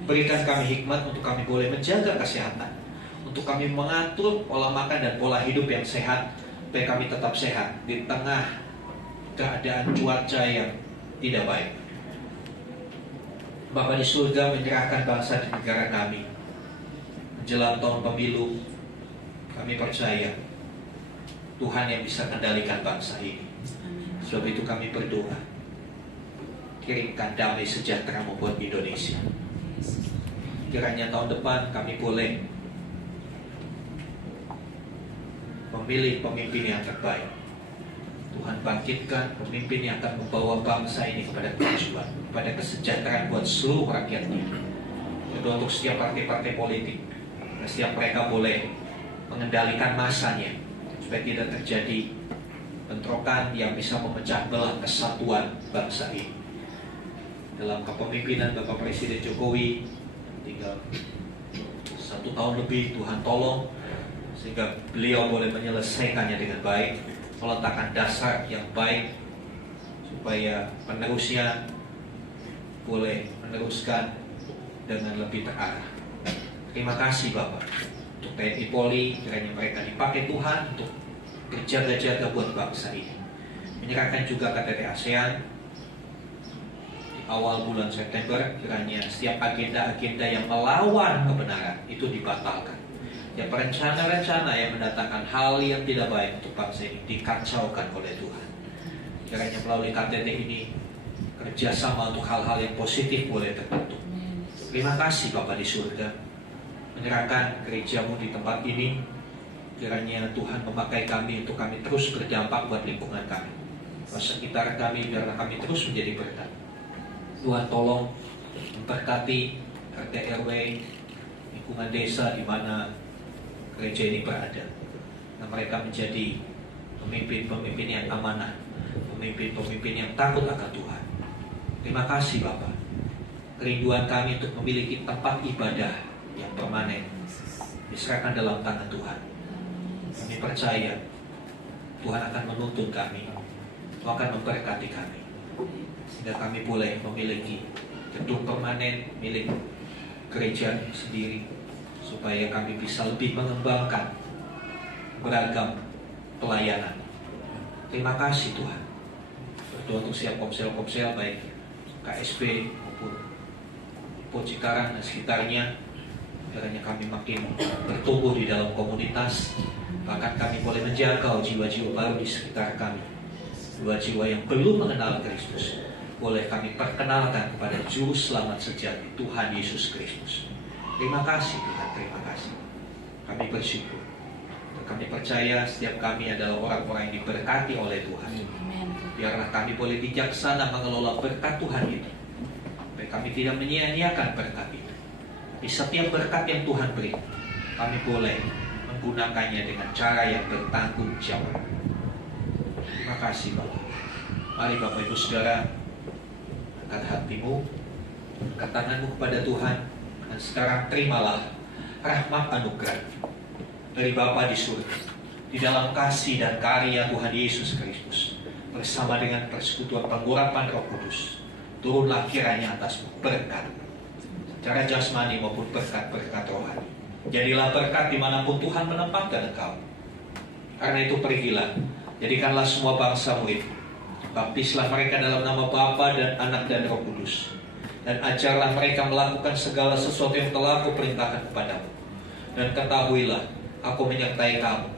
Berikan kami hikmat untuk kami boleh menjaga kesehatan, untuk kami mengatur pola makan dan pola hidup yang sehat, supaya kami tetap sehat di tengah keadaan cuaca yang tidak baik. Bapa di surga, menyerahkan bangsa dan negara kami menjelang tahun pemilu. Kami percaya Tuhan yang bisa kendalikan bangsa ini. Sebab itu kami berdoa, kirimkan damai sejahtera membuat Indonesia. Kiranya tahun depan kami boleh memilih pemimpin yang terbaik. Tuhan bangkitkan pemimpin yang akan membawa bangsa ini kepada kemajuan, kepada kesejahteraan buat seluruh rakyatnya. Berdoa untuk setiap partai-partai politik, setiap mereka boleh mengendalikan masanya, supaya tidak terjadi bentrokan yang bisa memecah belah kesatuan bangsa ini. Dalam kepemimpinan Bapak Presiden Jokowi, tinggal 1 tahun lebih, Tuhan tolong sehingga beliau boleh menyelesaikannya dengan baik, meletakkan dasar yang baik supaya penerusnya boleh meneruskan dengan lebih terarah. Terima kasih Bapak untuk TNI Polri, kiranya mereka dipakai Tuhan untuk berjaga-jaga buat bangsa ini. Menyerahkan juga KTT ASEAN di awal bulan September, kiranya setiap agenda-agenda yang melawan kebenaran itu dibatalkan. Ya, rencana-rencana yang mendatangkan hal yang tidak baik untuk bangsa ini dikacaukan oleh Tuhan. Kiranya melalui KTT ini kerjasama untuk hal-hal yang positif boleh terbentuk. Terima kasih Bapa di surga, menyerahkan gereja-Mu di tempat ini. Kiranya Tuhan memakai kami untuk kami terus berdampak buat lingkungan kami, buat sekitar kami, biarlah kami terus menjadi berkat. Tuhan tolong memberkati RT RW, lingkungan desa di mana gereja ini berada, dan mereka menjadi pemimpin-pemimpin yang amanah, pemimpin-pemimpin yang takut akan Tuhan. Terima kasih Bapak. Kerinduan kami untuk memiliki tempat ibadah yang permanen diserahkan dalam tangan Tuhan. Kami percaya Tuhan akan menuntun kami, Tuhan akan memberkati kami, sehingga kami boleh memiliki gedung permanen milik gereja sendiri, supaya kami bisa lebih mengembangkan beragam pelayanan. Terima kasih Tuhan. Berdoa untuk siap komsel-komsel baik KSP maupun Cikarang dan sekitarnya, kiranya kami makin bertumbuh di dalam komunitas, bahkan kami boleh menjangkau jiwa-jiwa baru di sekitar kami, jiwa-jiwa yang belum mengenal Kristus, boleh kami perkenalkan kepada Juru Selamat sejati, Tuhan Yesus Kristus. Terima kasih Tuhan, terima kasih. Kami bersyukur. Kami percaya setiap kami adalah orang-orang yang diberkati oleh Tuhan. Biarlah kami boleh bijaksana mengelola berkat Tuhan itu, supaya kami tidak menyia-nyiakan berkat itu. Di setiap berkat yang Tuhan beri, kami boleh menggunakannya dengan cara yang bertanggung jawab. Terima kasih Bapak. Mari Bapak Ibu Saudara, angkat hatimu, angkat tanganmu kepada Tuhan, dan sekarang terimalah rahmat anugerah dari Bapa di surga, di dalam kasih dan karya Tuhan Yesus Kristus, bersama dengan persekutuan pengurapan Roh Kudus. Turunlah kiranya atasmu berkat, secara jasmani maupun berkat-berkat rohani. Jadilah berkat dimanapun Tuhan menempatkan engkau. Karena itu pergilah, jadikanlah semua bangsa murid. Baptislah mereka dalam nama Bapa dan Anak dan Roh Kudus. Dan ajarlah mereka melakukan segala sesuatu yang telah aku perintahkan kepadamu. Dan ketahuilah, aku menyertai kamu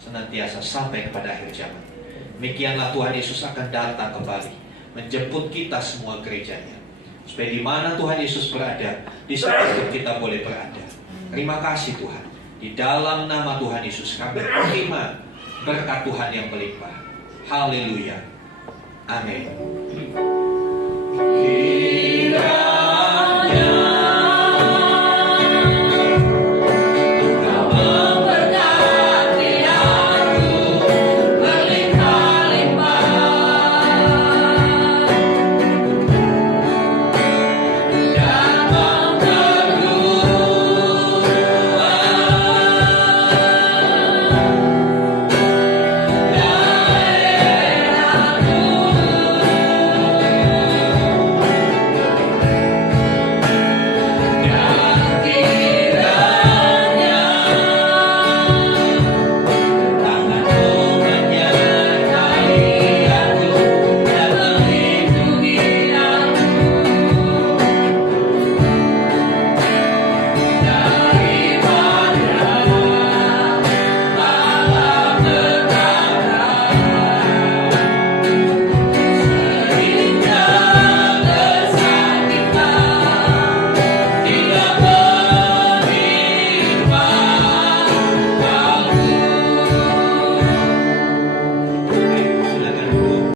senantiasa sampai kepada akhir zaman. Demikianlah Tuhan Yesus akan datang kembali, menjemput kita semua gerejanya. Supaya di mana Tuhan Yesus berada, di situ kita boleh berada. Terima kasih Tuhan. Di dalam nama Tuhan Yesus kami terima berkat Tuhan yang melimpah. Haleluya. Amin.